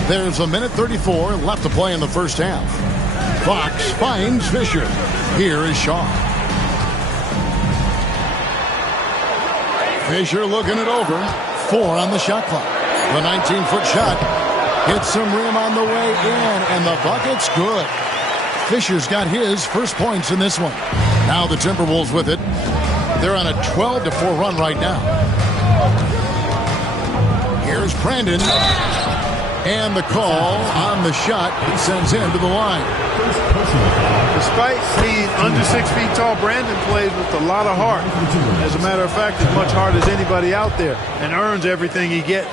There's a minute 34 left to play in the first half. Fox finds Fisher. Here is Shaw. Fisher looking it over. 4 on the shot clock. The 19-foot shot hits some rim on the way in, and the bucket's good. Fisher's got his first points in this one. Now the Timberwolves with it. They're on a 12-4 run right now. Here's Brandon. And the call on the shot sends him to the line. Despite being under 6 feet tall, Brandon plays with a lot of heart. As a matter of fact, as much heart as anybody out there, and earns everything he gets.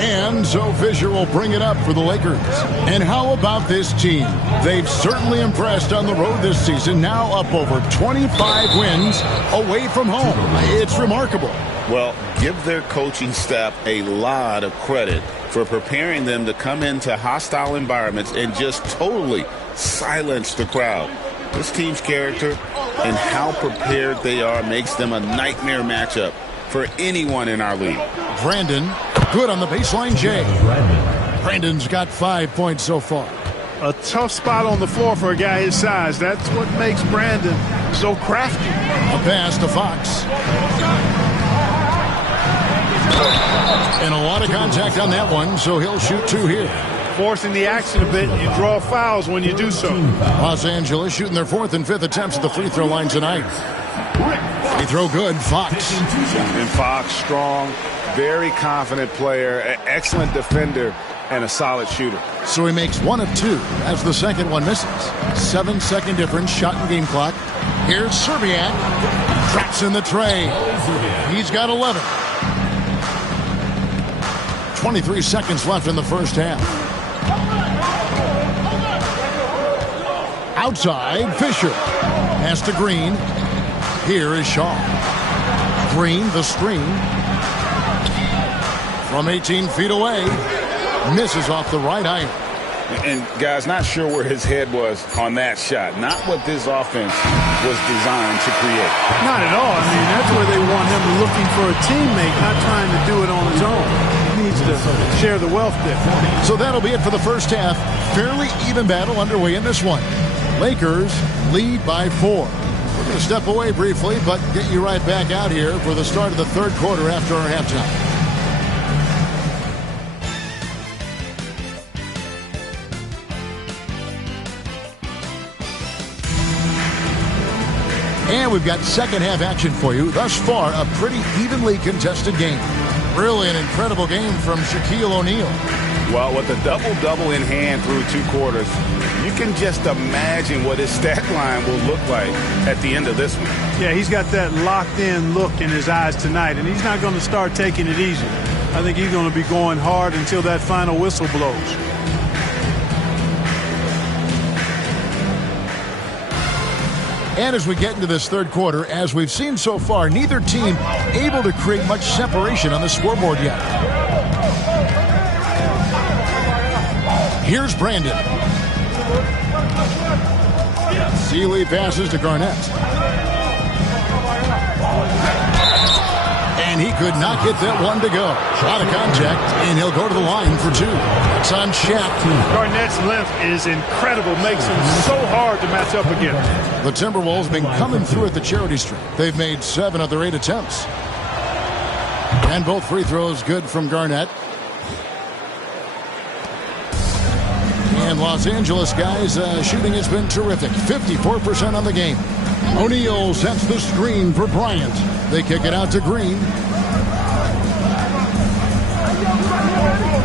And so Fisher will bring it up for the Lakers. And how about this team? They've certainly impressed on the road this season, now up over 25 wins away from home. It's remarkable. Well, give their coaching staff a lot of credit for preparing them to come into hostile environments and just totally silence the crowd. This team's character and how prepared they are makes them a nightmare matchup for anyone in our league. Brandon, good on the baseline, Jay. Brandon's got 5 points so far. A tough spot on the floor for a guy his size. That's what makes Brandon so crafty. A pass to Fox. And a lot of contact on that one, so he'll shoot 2 here. Forcing the action a bit, you draw fouls when you do so. Los Angeles shooting their 4th and 5th attempts at the free throw line tonight. Free throw good, Fox. And Fox, strong, very confident player, excellent defender, and a solid shooter. So he makes 1 of 2 as the second one misses. 7-second difference, shot and game clock. Here's Serbiak. Traps in the tray. He's got 11. 23 seconds left in the first half. Outside, Fisher. Pass to Green. Here is Shaw. Green, the screen. From 18 feet away. Misses off the right iron. And, guys, not sure where his head was on that shot. Not what this offense was designed to create. Not at all. I mean, that's where they want him looking for a teammate, not trying to do it on his own. He needs to share the wealth there. So that'll be it for the first half. Fairly even battle underway in this one. Lakers lead by 4. We're going to step away briefly, but get you right back out here for the start of the third quarter after our halftime. And we've got second half action for you. Thus far, a pretty evenly contested game. Really an incredible game from Shaquille O'Neal. Well, with a double-double in hand through 2 quarters, you can just imagine what his stat line will look like at the end of this one. Yeah, he's got that locked-in look in his eyes tonight, and he's not going to start taking it easy. I think he's going to be going hard until that final whistle blows. And as we get into this third quarter, as we've seen so far, neither team able to create much separation on the scoreboard yet. Here's Brandon. Sealy passes to Garnett. And he could not get that one to go. Out of contact, and he'll go to the line for 2. It's on Shaq. Garnett's length is incredible. Makes him so hard to match up against. The Timberwolves have been coming through at the charity stripe. They've made 7 of their 8 attempts. And both free throws good from Garnett. And Los Angeles guys, shooting has been terrific. 54% on the game. O'Neal sets the screen for Bryant. They kick it out to Green.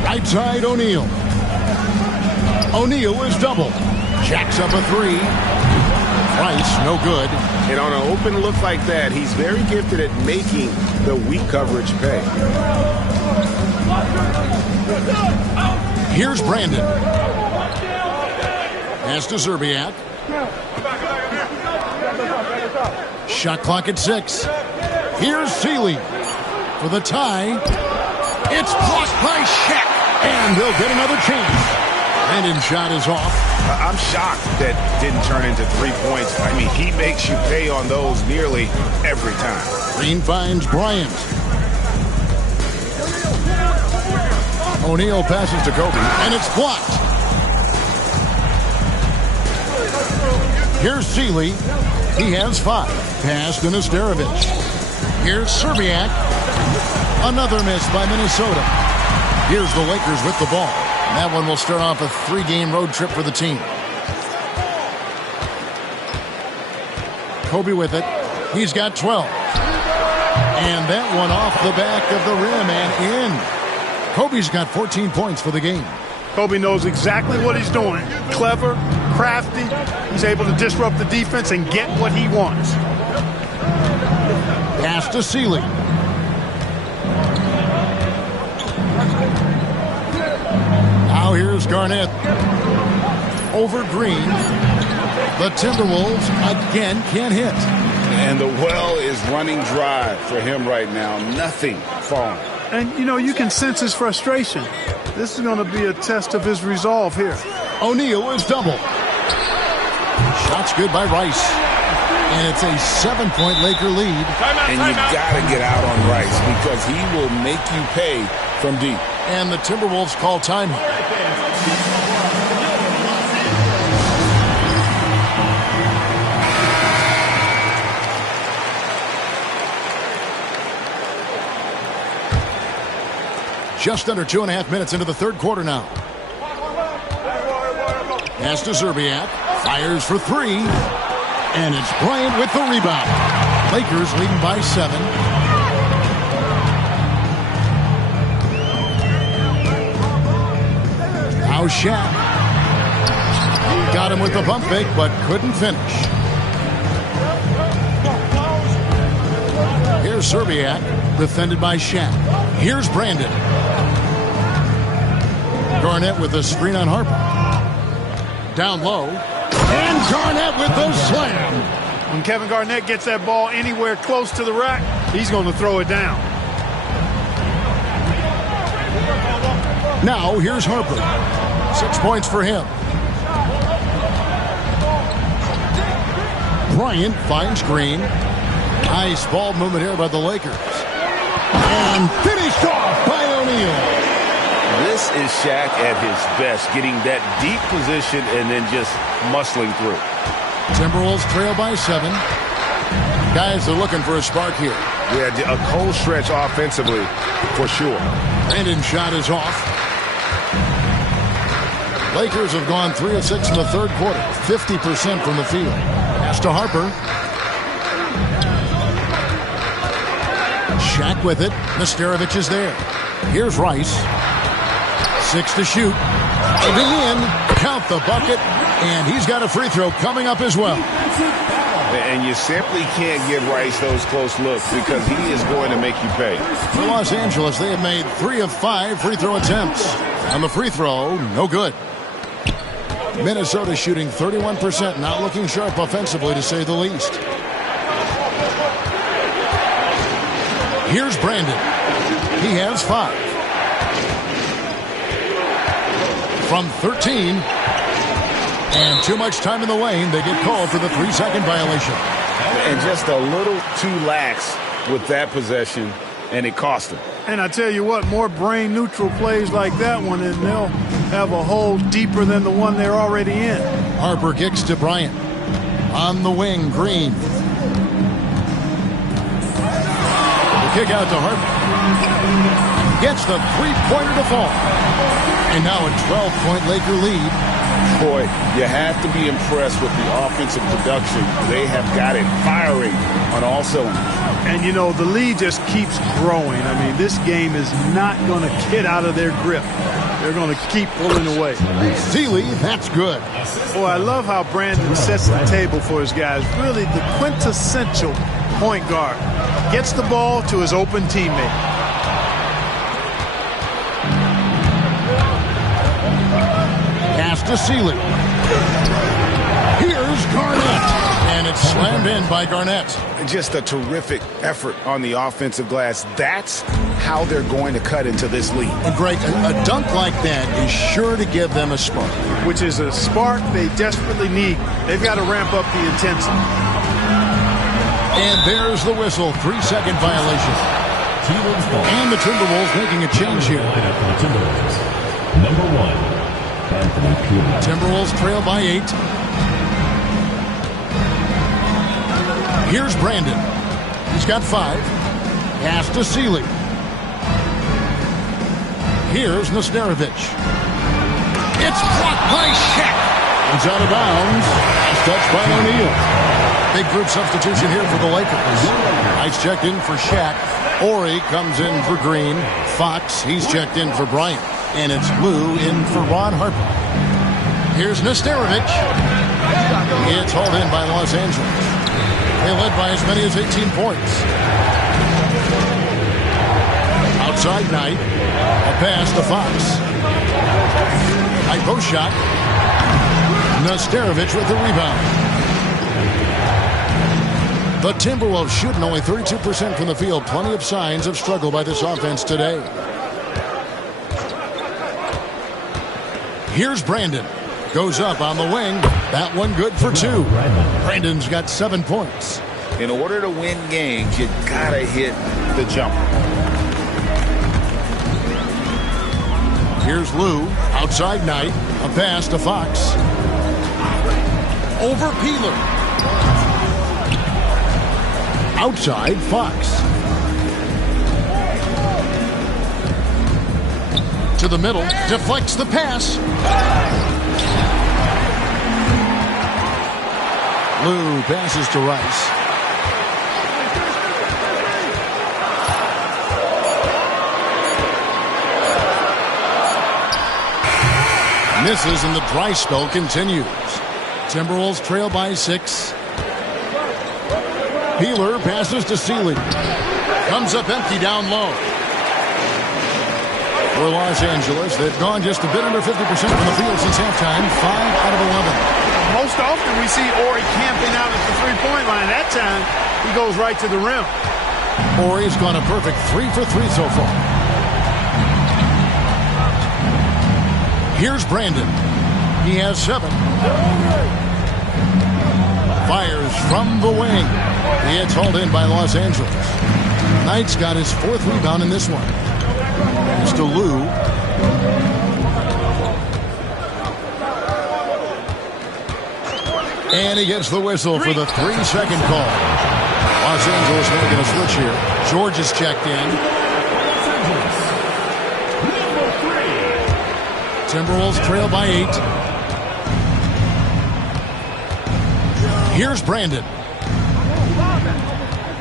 Outside O'Neal. O'Neal is double. Jacks up a 3. Rice, no good. And on an open look like that, he's very gifted at making the weak coverage pay. Here's Brandon. Pass to Szczerbiak. Shot clock at 6. Here's Seeley for the tie. It's blocked by Shaq, and they'll get another chance. Brandon's shot is off. I'm shocked that didn't turn into 3 points. I mean, he makes you pay on those nearly every time. Green finds Bryant. O'Neal passes to Kobe, and it's blocked. Here's Seeley. He has 5. Pass to Nesterovic. Here's Szczerbiak. Another miss by Minnesota. Here's the Lakers with the ball. That one will start off a 3-game road trip for the team. Kobe with it. He's got 12. And that one off the back of the rim and in. Kobe's got 14 points for the game. Kobe knows exactly what he's doing. Clever, crafty. He's able to disrupt the defense and get what he wants. Pass to Seeley. Now here's Garnett. Over Green. The Timberwolves again can't hit. And the well is running dry for him right now. Nothing falling. And, you know, you can sense his frustration. This is going to be a test of his resolve here. O'Neal is double. Shot's good by Rice. And it's a 7-point Laker lead. And you got to get out on Rice because he will make you pay from deep. And the Timberwolves call timeout. Just under 2.5 minutes into the third quarter now. Pass to Szczerbiak. Fires for 3. And it's Bryant with the rebound. Lakers leading by 7. Now Shaq. Got him with the pump fake, but couldn't finish. Here's Szczerbiak, defended by Shaq. Here's Brandon. Garnett with the screen on Harper. Down low. And Garnett with the slam. When Kevin Garnett gets that ball anywhere close to the rack, he's going to throw it down. Now here's Harper. 6 points for him. Bryant finds Green. Nice ball movement here by the Lakers. And finished off by O'Neal. This is Shaq at his best, getting that deep position and then just muscling through. Timberwolves trail by 7. Guys are looking for a spark here. Yeah, a cold stretch offensively for sure. Brandon's shot is off. Lakers have gone 3 of 6 in the third quarter, 50% from the field. Pass to Harper. Shaq with it. Nesterovic is there. Here's Rice. 6 to shoot. Diving in. Count the bucket. And he's got a free throw coming up as well. And you simply can't give Rice those close looks because he is going to make you pay. For Los Angeles, they have made 3 of 5 free throw attempts. And the free throw, no good. Minnesota shooting 31%, not looking sharp offensively to say the least. Here's Brandon. He has 5. From 13. And too much time in the lane. They get called for the 3-second violation. And just a little too lax with that possession, and it cost him. And I tell you what, more brain-neutral plays like that one, and they'll have a hole deeper than the one they're already in. Harper kicks to Bryant. On the wing, Green. The kick out to Harper. Gets the three-pointer to fall. And now a 12-point Laker lead. Boy, you have to be impressed with the offensive production. They have got it firing on all cylinders. And, you know, the lead just keeps growing. I mean, this game is not going to get out of their grip. they're going to keep pulling away. Sealy, that's good. Boy, I love how Brandon sets the table for his guys. Really the quintessential point guard. Gets the ball to his open teammate. Pass to Sealy. Here's Garnett. And it's slammed in by Garnett. Just a terrific effort on the offensive glass. That's how they're going to cut into this lead. And Greg, a dunk like that is sure to give them a spark. Which is a spark they desperately need. They've got to ramp up the intensity. And there's the whistle. 3-second violation. And the Timberwolves making a change here. Number 1, Anthony Peeler. Timberwolves trail by 8. Here's Brandon. He's got 5. Pass to Sealy. Here's Nesterovic. It's blocked by Shaq. He's out of bounds. Nice touch by O'Neal. Big group substitution here for the Lakers. Nice check in for Shaq. Ori comes in for Green. Fox, he's checked in for Bryant. And it's Lou in for Ron Harper. Here's Nesterovic. It's hauled in by Los Angeles. They led by as many as 18 points. Outside Knight. A pass to Fox. High post shot. Nesterovic with the rebound. The Timberwolves shooting only 32% from the field. Plenty of signs of struggle by this offense today. Here's Brandon. Goes up on the wing. That one good for 2. Brandon's got 7 points. In order to win games, you gotta hit the jumper. Here's Lou. Outside Knight. A pass to Fox. Over Peeler. Outside Fox. To the middle. Deflects the pass. Lou passes to Rice. Misses and the dry spell continues. Timberwolves trail by 6. Peeler passes to Sealy. Comes up empty down low. For Los Angeles, they've gone just a bit under 50% from the field since halftime. 5 out of 11. Most often we see Ori camping out at the three-point line. That time, he goes right to the rim. Ori's gone a perfect 3 for 3 so far. Here's Brandon. He has 7. Fires from the wing. It's hauled in by Los Angeles. Knight's got his 4th rebound in this one. It's to Lou. And he gets the whistle for the 3-second call. Los Angeles making a switch here. George is checked in. Timberwolves trail by 8. Here's Brandon.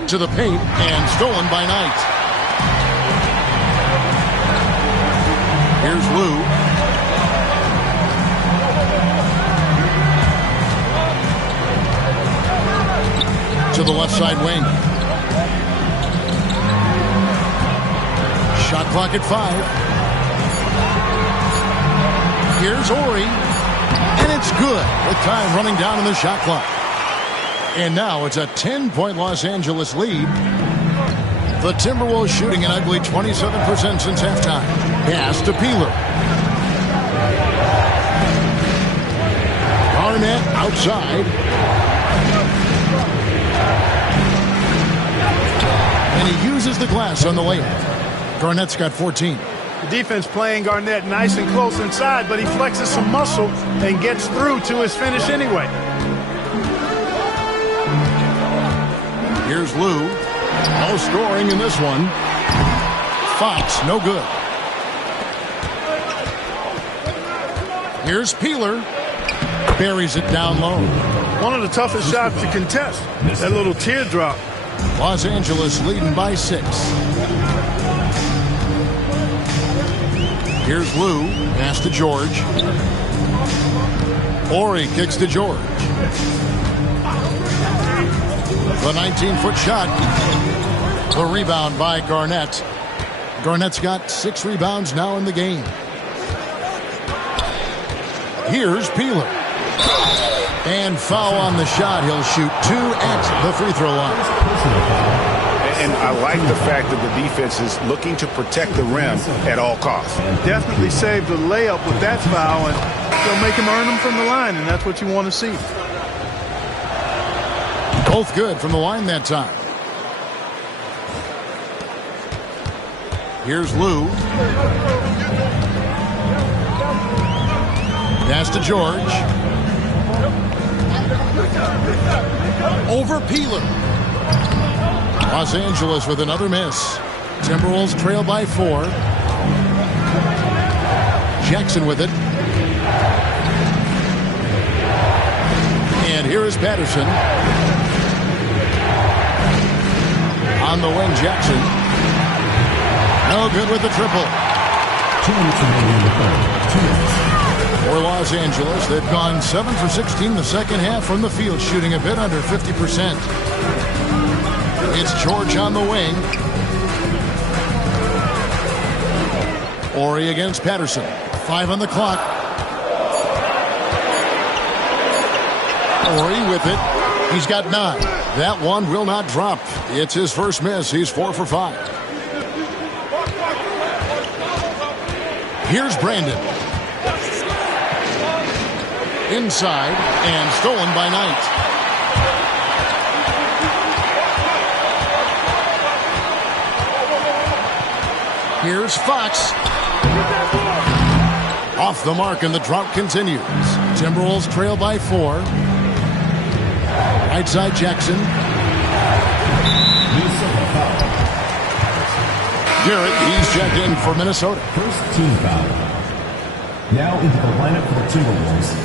To the paint and stolen by Knight. Here's Lou. To the left side wing. Shot clock at 5. Here's Ori. And it's good with time running down in the shot clock. And now it's a 10-point Los Angeles lead. The Timberwolves shooting an ugly 27% since halftime. Pass to Peeler. Garnett outside. And he uses the glass on the layup. Garnett's got 14. The defense playing Garnett nice and close inside, but he flexes some muscle and gets through to his finish anyway. Here's Lou. No scoring in this one. Fox, no good. Here's Peeler. Buries it down low. One of the toughest shots to contest. That little teardrop. Los Angeles leading by 6. Here's Lou. Pass to George. Horry kicks to George. The 19-foot shot. The rebound by Garnett. Garnett's got 6 rebounds now in the game. Here's Peeler. And foul on the shot. He'll shoot 2 at the free throw line. And I like the fact that the defense is looking to protect the rim at all costs. Definitely saved the layup with that foul, and they'll make him earn them from the line, and that's what you want to see. Both good from the line that time. Here's Lou. Pass to George. Over Peeler. Los Angeles with another miss. Timberwolves trail by 4. Jackson with it. And here is Patterson. On the wing, Jackson. No good with the triple. 2 minutes remaining in the third. 2 minutes. For Los Angeles, they've gone 7 for 16 the second half from the field, shooting a bit under 50%. It's George on the wing. Horry against Patterson. 5 on the clock. Horry with it. He's got 9. That one will not drop. It's his first miss. He's 4 for 5. Here's Brandon. Inside and stolen by Knight. Here's Fox. Off the mark, and the drought continues. Timberwolves trail by 4. Right side, Jackson. Garrett, he's checked in for Minnesota. First team foul. Now into the lineup for the Timberwolves,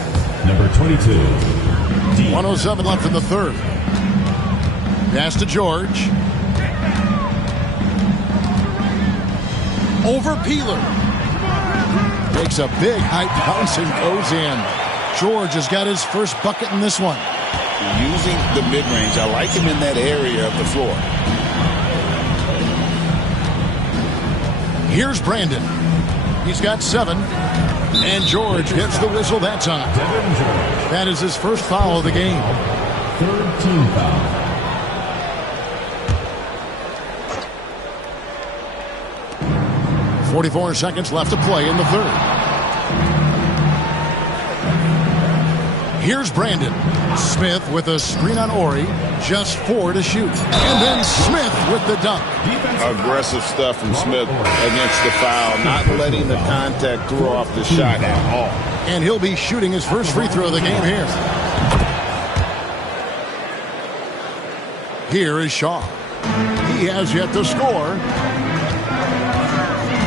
number 22. 107 left in the third. Pass to George. Over Peeler. Takes a big height bounce and goes in. George has got his first bucket in this one. Using the mid-range. I like him in that area of the floor. Here's Brandon. He's got 7. And George hits the whistle that time. That is his first foul of the game. Third team foul. .44 seconds left to play in the third. Here's Brandon. Smith with a screen on Horry. Just 4 to shoot. And then Smith with the dunk. Aggressive stuff from Smith against the foul, not letting the contact throw off the shot at all. And he'll be shooting his first free throw of the game here. Here is Shaw. He has yet to score.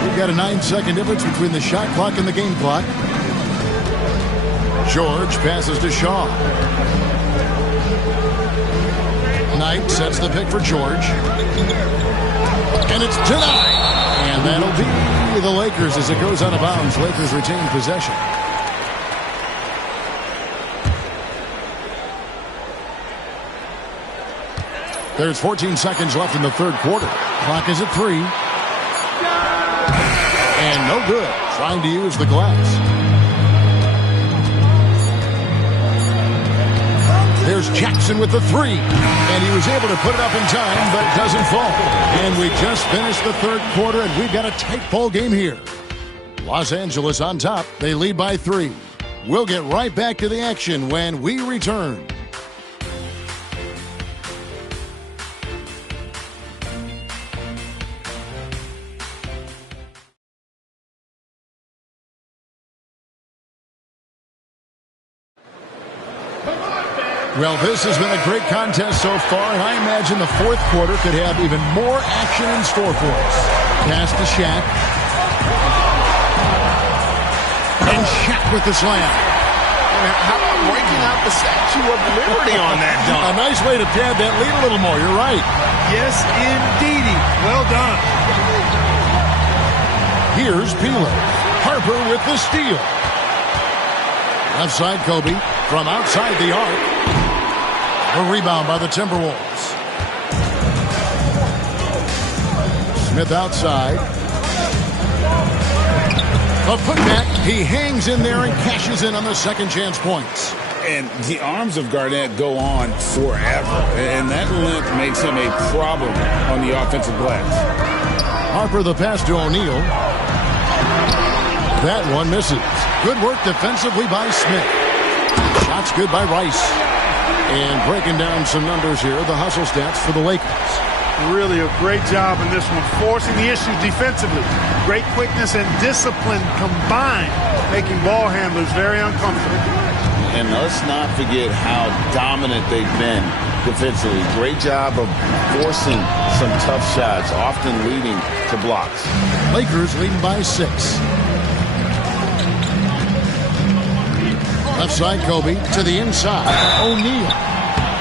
We've got a 9-second difference between the shot clock and the game clock. George passes to Shaw. Knight sets the pick for George. And it's denied. And that'll be the Lakers as it goes out of bounds. Lakers retain possession. There's 14 seconds left in the third quarter. Clock is at 3. And no good. Trying to use the glass. There's Jackson with the 3. And he was able to put it up in time, but it doesn't fall. And we just finished the third quarter, and we've got a tight ball game here. Los Angeles on top. They lead by 3. We'll get right back to the action when we return. Well, this has been a great contest so far, and I imagine the fourth quarter could have even more action in store for us. Pass to Shaq. And Shaq with the slam. How about breaking out the Statue of Liberty on that dunk? A nice way to pad that lead a little more. You're right. Yes, indeedy. Well done. Here's Peeler. Harper with the steal. Left side, Kobe from outside the arc. A rebound by the Timberwolves. Smith outside. A putback. He hangs in there and cashes in on the second chance points. And the arms of Garnett go on forever. And that length makes him a problem on the offensive glass. Harper the pass to O'Neal. That one misses. Good work defensively by Smith. Shots good by Rice. And breaking down some numbers here, the hustle stats for the Lakers. Really a great job in this one, forcing the issues defensively. Great quickness and discipline combined, making ball handlers very uncomfortable. And let's not forget how dominant they've been defensively. Great job of forcing some tough shots, often leading to blocks. Lakers leading by 6. Left side, Kobe to the inside. O'Neal.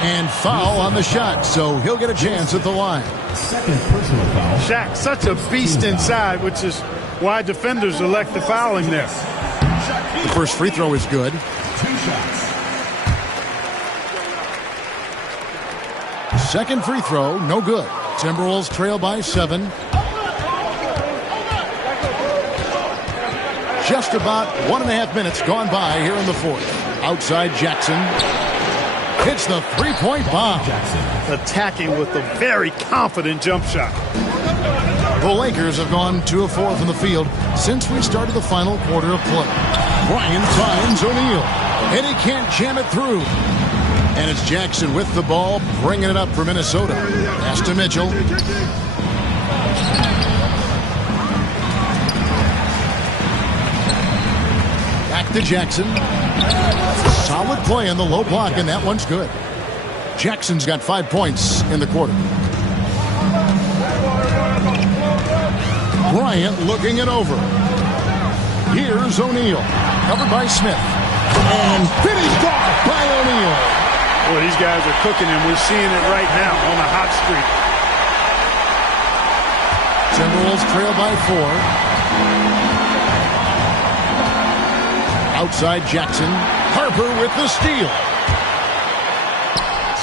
And foul on the shot, so he'll get a chance at the line. Second personal foul. Shaq, such a beast inside, which is why defenders elect the fouling there. The first free throw is good. 2 shots. Second free throw, no good. Timberwolves trail by 7. Just about 1.5 minutes gone by here in the fourth. Outside Jackson. Hits the three-point bomb. Attacking with a very confident jump shot. The Lakers have gone 2 of 4 from the field since we started the final quarter of play. Bryant finds O'Neal, and he can't jam it through. And it's Jackson with the ball, bringing it up for Minnesota. Pass to Mitchell. Back to Jackson. Solid play in the low block, and that one's good. Jackson's got 5 points in the quarter. Bryant looking it over. Here's O'Neal. Covered by Smith. And finished off by O'Neal. Well, these guys are cooking, and we're seeing it right now on a hot streak. Timberwolves trail by 4. Outside Jackson. Harper with the steal.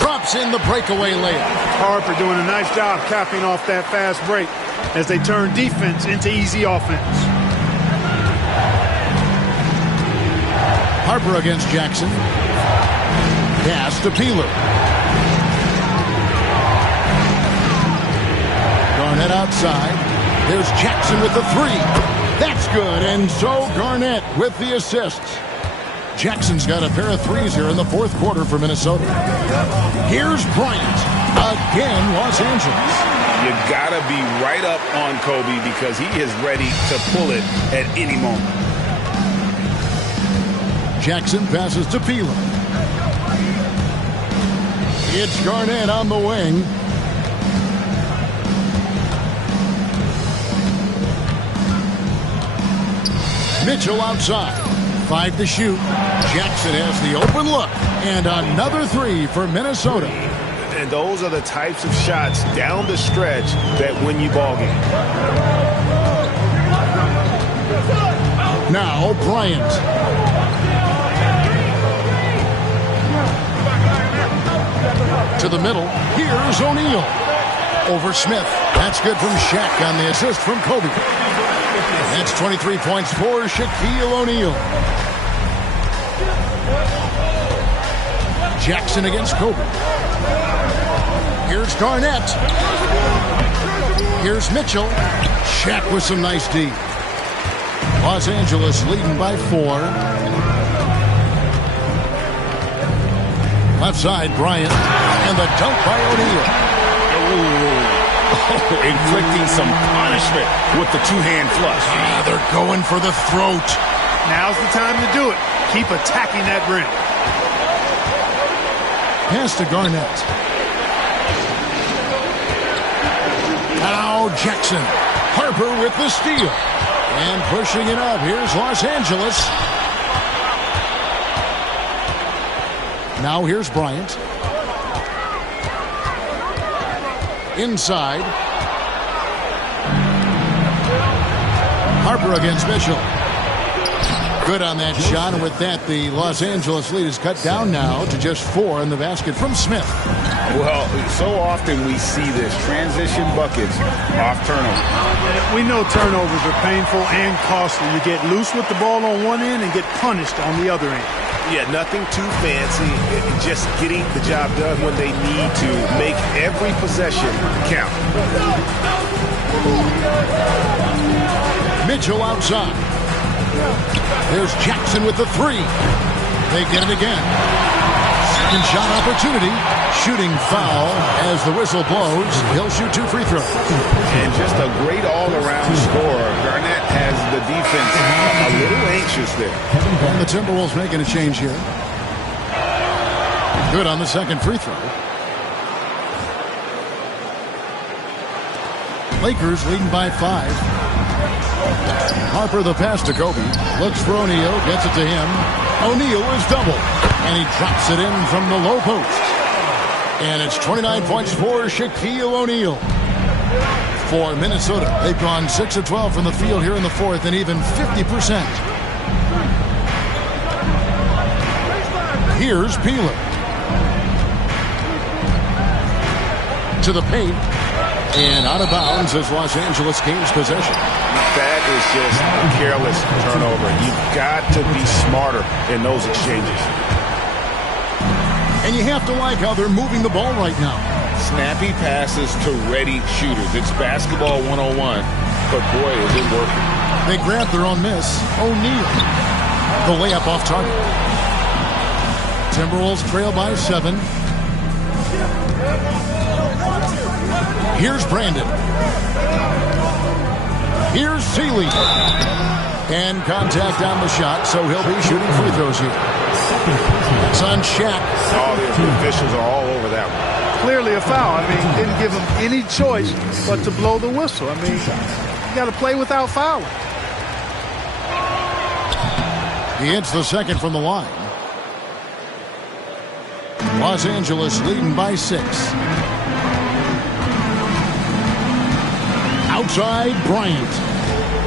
Drops in the breakaway layup. Harper doing a nice job capping off that fast break as they turn defense into easy offense. Harper against Jackson. Pass to Peeler. Garnett outside. There's Jackson with the 3. That's good, and so Garnett with the assists. Jackson's got a pair of 3s here in the fourth quarter for Minnesota. Here's Bryant. Again, Los Angeles. You gotta be right up on Kobe because he is ready to pull it at any moment. Jackson passes to Peeler. It's Garnett on the wing. Mitchell outside. 5 to shoot. Jackson has the open look. And another 3 for Minnesota. And those are the types of shots down the stretch that win you ball games. Now Bryant. To the middle. Here's O'Neal. Over Smith. That's good from Shaq on the assist from Kobe. That's 23 points for Shaquille O'Neal. Jackson against Kobe. Here's Garnett. Here's Mitchell. Shaq with some nice D. Los Angeles leading by 4. Left side, Bryant. And the dunk by O'Neal. Inflicting some punishment with the two-hand flush. They're going for the throat. Now's the time to do it. Keep attacking that rim. Pass to Garnett. Now Jackson. Harper with the steal. And pushing it up. Here's Los Angeles. Now here's Bryant. Inside. Harper against Mitchell. Good on that shot, and with that, the Los Angeles lead is cut down now to just 4 in the basket from Smith. Well, so often we see this, transition buckets off turnover. We know turnovers are painful and costly. You get loose with the ball on one end and get punished on the other end. Yeah, nothing too fancy. Just getting the job done when they need to. Make every possession count. Mitchell outside. There's Jackson with the 3. They get it again. Second shot opportunity. Shooting foul as the whistle blows. He'll shoot 2 free throws. And just a great all-around scorer. Garnett has the defense a little anxious there. And the Timberwolves making a change here. Good on the second free throw. Lakers leading by 5. Harper the pass to Kobe. Looks for O'Neal. Gets it to him. O'Neal is doubled. And he drops it in from the low post. And it's 29 points for Shaquille O'Neal. For Minnesota, they've gone 6 of 12 from the field here in the fourth and even 50%. Here's Peeler. To the paint. And out of bounds as Los Angeles gains possession. That is just a careless turnover. You've got to be smarter in those exchanges. And you have to like how they're moving the ball right now. Snappy passes to ready shooters. It's basketball 101, but boy, is it working. They grab their own miss. O'Neal. The layup off target. Timberwolves trail by 7. Here's Brandon. Here's Seeley. And contact on the shot, so he'll be shooting free throws here. It's on Shaq. All the officials are all over that one. Clearly a foul. I mean, didn't give him any choice but to blow the whistle. I mean, you got to play without fouling. He hits the second from the line. Los Angeles leading by 6. Outside, Bryant.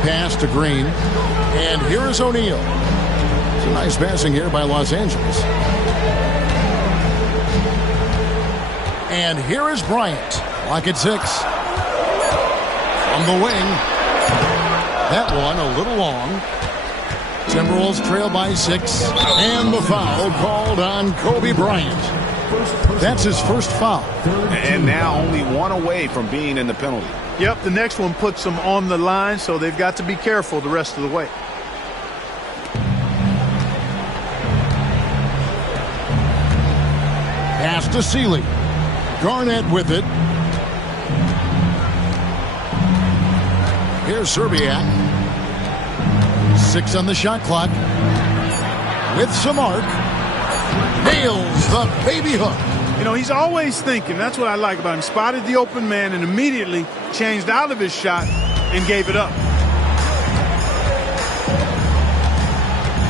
Pass to Green. And here is O'Neal. It's a nice passing here by Los Angeles. And here is Bryant. Lock at 6. From the wing. That one a little long. Timberwolves trail by 6. And the foul called on Kobe Bryant. That's his first foul. And now only one away from being in the penalty. Yep, the next one puts them on the line, so they've got to be careful the rest of the way. Pass to Seeley. Garnett with it. Here's Serbiak. 6 on the shot clock. With some arc. Nails the baby hook. You know, he's always thinking. That's what I like about him. Spotted the open man and immediately changed out of his shot and gave it up.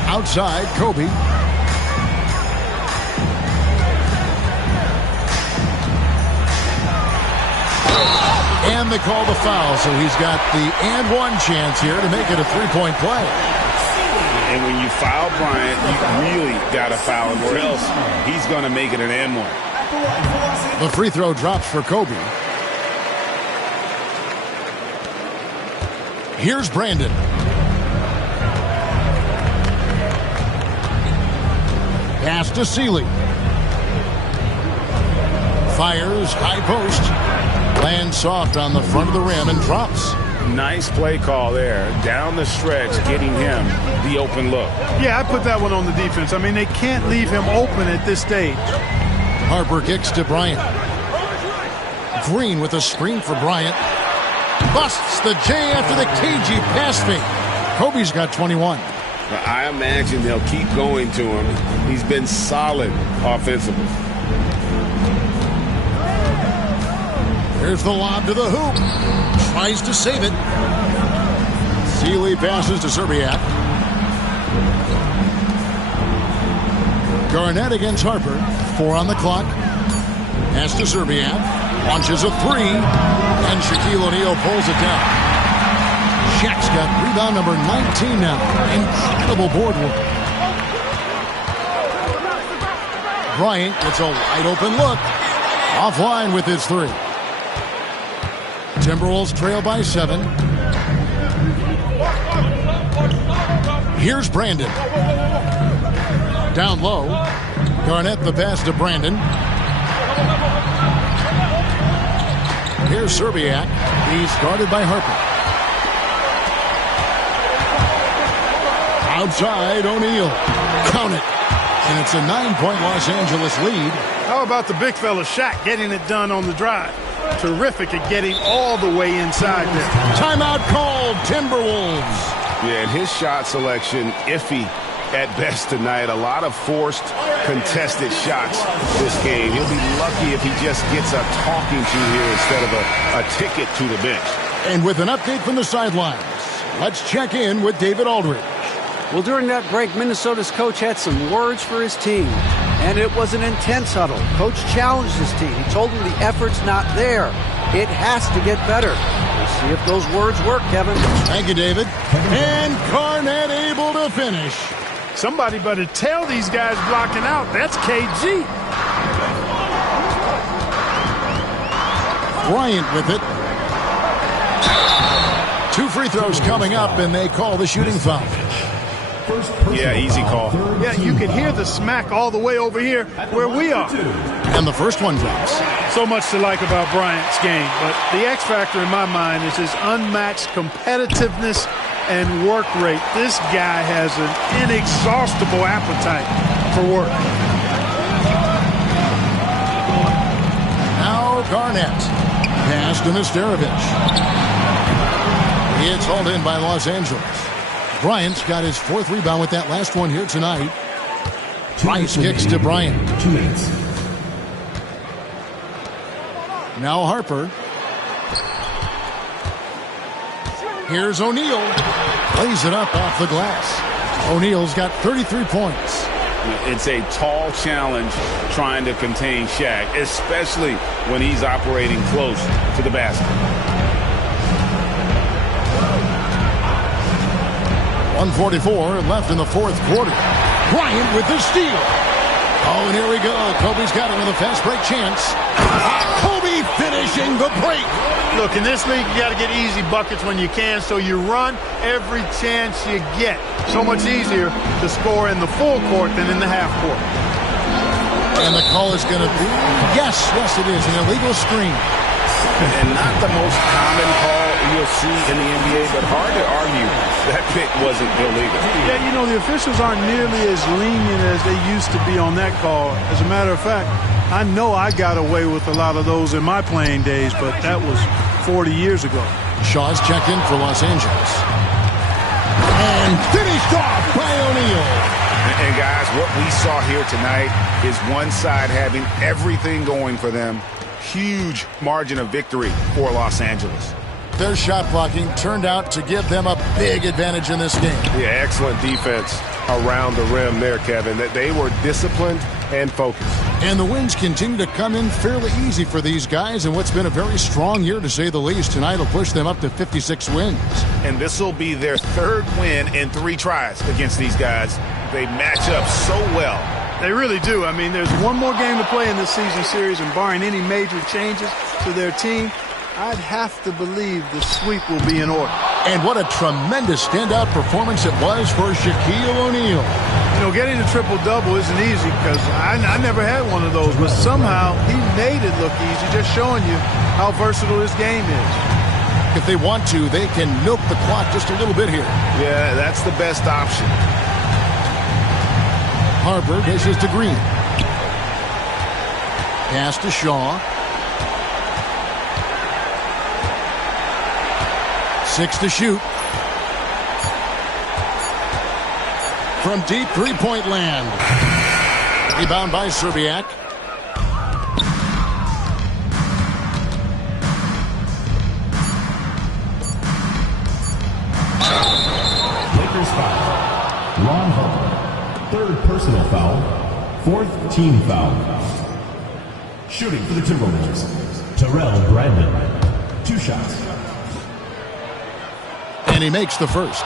Outside, Kobe. And they call the foul, so he's got the and one chance here to make it a 3-point play. And when you foul Bryant, you really got to foul him, or else he's going to make it an and one. The free throw drops for Kobe. Here's Brandon. Pass to Seeley. Fires, high post. Lands soft on the front of the rim and drops. Nice play call there. Down the stretch, getting him the open look. Yeah, I put that one on the defense. I mean, they can't leave him open at this stage. Harper kicks to Bryant. Green with a screen for Bryant. Busts the J after the cagey pass fake. Kobe's got 21. I imagine they'll keep going to him. He's been solid offensively. Here's the lob to the hoop. Tries to save it. Seeley passes to Serbiak. Garnett against Harper. 4 on the clock. Pass to Serbiak. Launches a 3. And Shaquille O'Neal pulls it down. Shaq's got rebound number 19 now. Incredible board work. Bryant gets a wide open look. Offline with his three. Timberwolves trail by 7. Here's Brandon. Down low. Garnett the pass to Brandon. Here's Serbiak. He's guarded by Harper. Outside, O'Neal. Count it. And it's a 9-point Los Angeles lead. How about the big fella Shaq getting it done on the drive? Terrific at getting all the way inside there. Timeout called, Timberwolves. Yeah, and his shot selection, iffy at best tonight. A lot of forced, contested shots this game. He'll be lucky if he just gets a talking to here instead of a ticket to the bench. And with an update from the sidelines, let's check in with David Aldridge. Well, during that break, Minnesota's coach had some words for his team, and it was an intense huddle. Coach challenged his team. He told them the effort's not there. It has to get better. We'll see if those words work, Kevin. Thank you, David. And Garnett able to finish. Somebody better tell these guys blocking out. That's KG. Bryant with it. 2 free throws coming up, and they call the shooting foul. Yeah, easy call. Yeah, you can hear the smack all the way over here where we are. And the first one drops. So much to like about Bryant's game, but the X factor in my mind is his unmatched competitiveness and work rate. This guy has an inexhaustible appetite for work. Now Garnett. Pass to Nesterovic. It's hauled in by Los Angeles. Bryant's got his 4th rebound with that last one here tonight. Price kicks to Bryant. 2 minutes. Now Harper. Here's O'Neal. Lays it up off the glass. O'Neal's got 33 points. It's a tall challenge trying to contain Shaq, especially when he's operating close to the basket. 1:44 left in the 4th quarter. Bryant with the steal. Oh, and here we go. Kobe's got it with a fast break chance. Kobe finishing the break. Look, in this league, you got to get easy buckets when you can, so you run every chance you get. So much easier to score in the full court than in the half court. And the call is going to be, yes, it is, an illegal screen. And not the most common call you'll see in the NBA, but hard to argue that pick wasn't illegal. Yeah, you know, the officials aren't nearly as lenient as they used to be on that call. As a matter of fact, I know I got away with a lot of those in my playing days, but that was 40 years ago. Shaw's checked in for Los Angeles. And finished off by O'Neal. And guys, what we saw here tonight is one side having everything going for them. Huge margin of victory for Los Angeles. Their shot blocking turned out to give them a big advantage in this game. Yeah, excellent defense around the rim there, Kevin. That they were disciplined and focused. And the wins continue to come in fairly easy for these guys, and what's been a very strong year, to say the least. Tonight will push them up to 56 wins. And this will be their 3rd win in 3 tries against these guys. They match up so well. They really do. I mean, there's one more game to play in this season series, and barring any major changes to their team, I'd have to believe the sweep will be in order. And what a tremendous standout performance it was for Shaquille O'Neal. You know, getting a triple-double isn't easy because I never had one of those, but somehow he made it look easy, just showing you how versatile his game is. If they want to, they can milk the clock just a little bit here. Yeah, that's the best option. Harper dishes to Green. Pass to Shaw. 6 to shoot. From deep three-point land. Rebound by Serbiak. Lakers foul. Ron Harper. 3rd personal foul. 4th team foul. Shooting for the Timberwolves, Terrell Brandon. 2 shots. And he makes the first.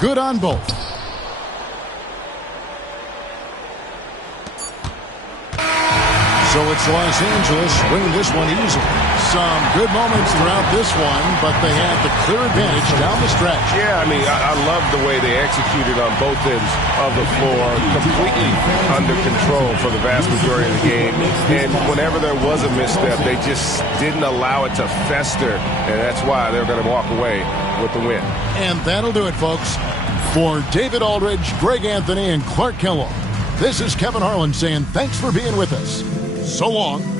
Good on both. So it's Los Angeles winning this one easily. Some good moments throughout this one, but they had the clear advantage down the stretch. Yeah, I mean, I love the way they executed on both ends of the floor, completely under control for the vast majority of the game. And whenever there was a misstep, they just didn't allow it to fester, and that's why they're going to walk away with the win. And that'll do it, folks. For David Aldridge, Greg Anthony, and Clark Kellogg, this is Kevin Harlan saying thanks for being with us. So long.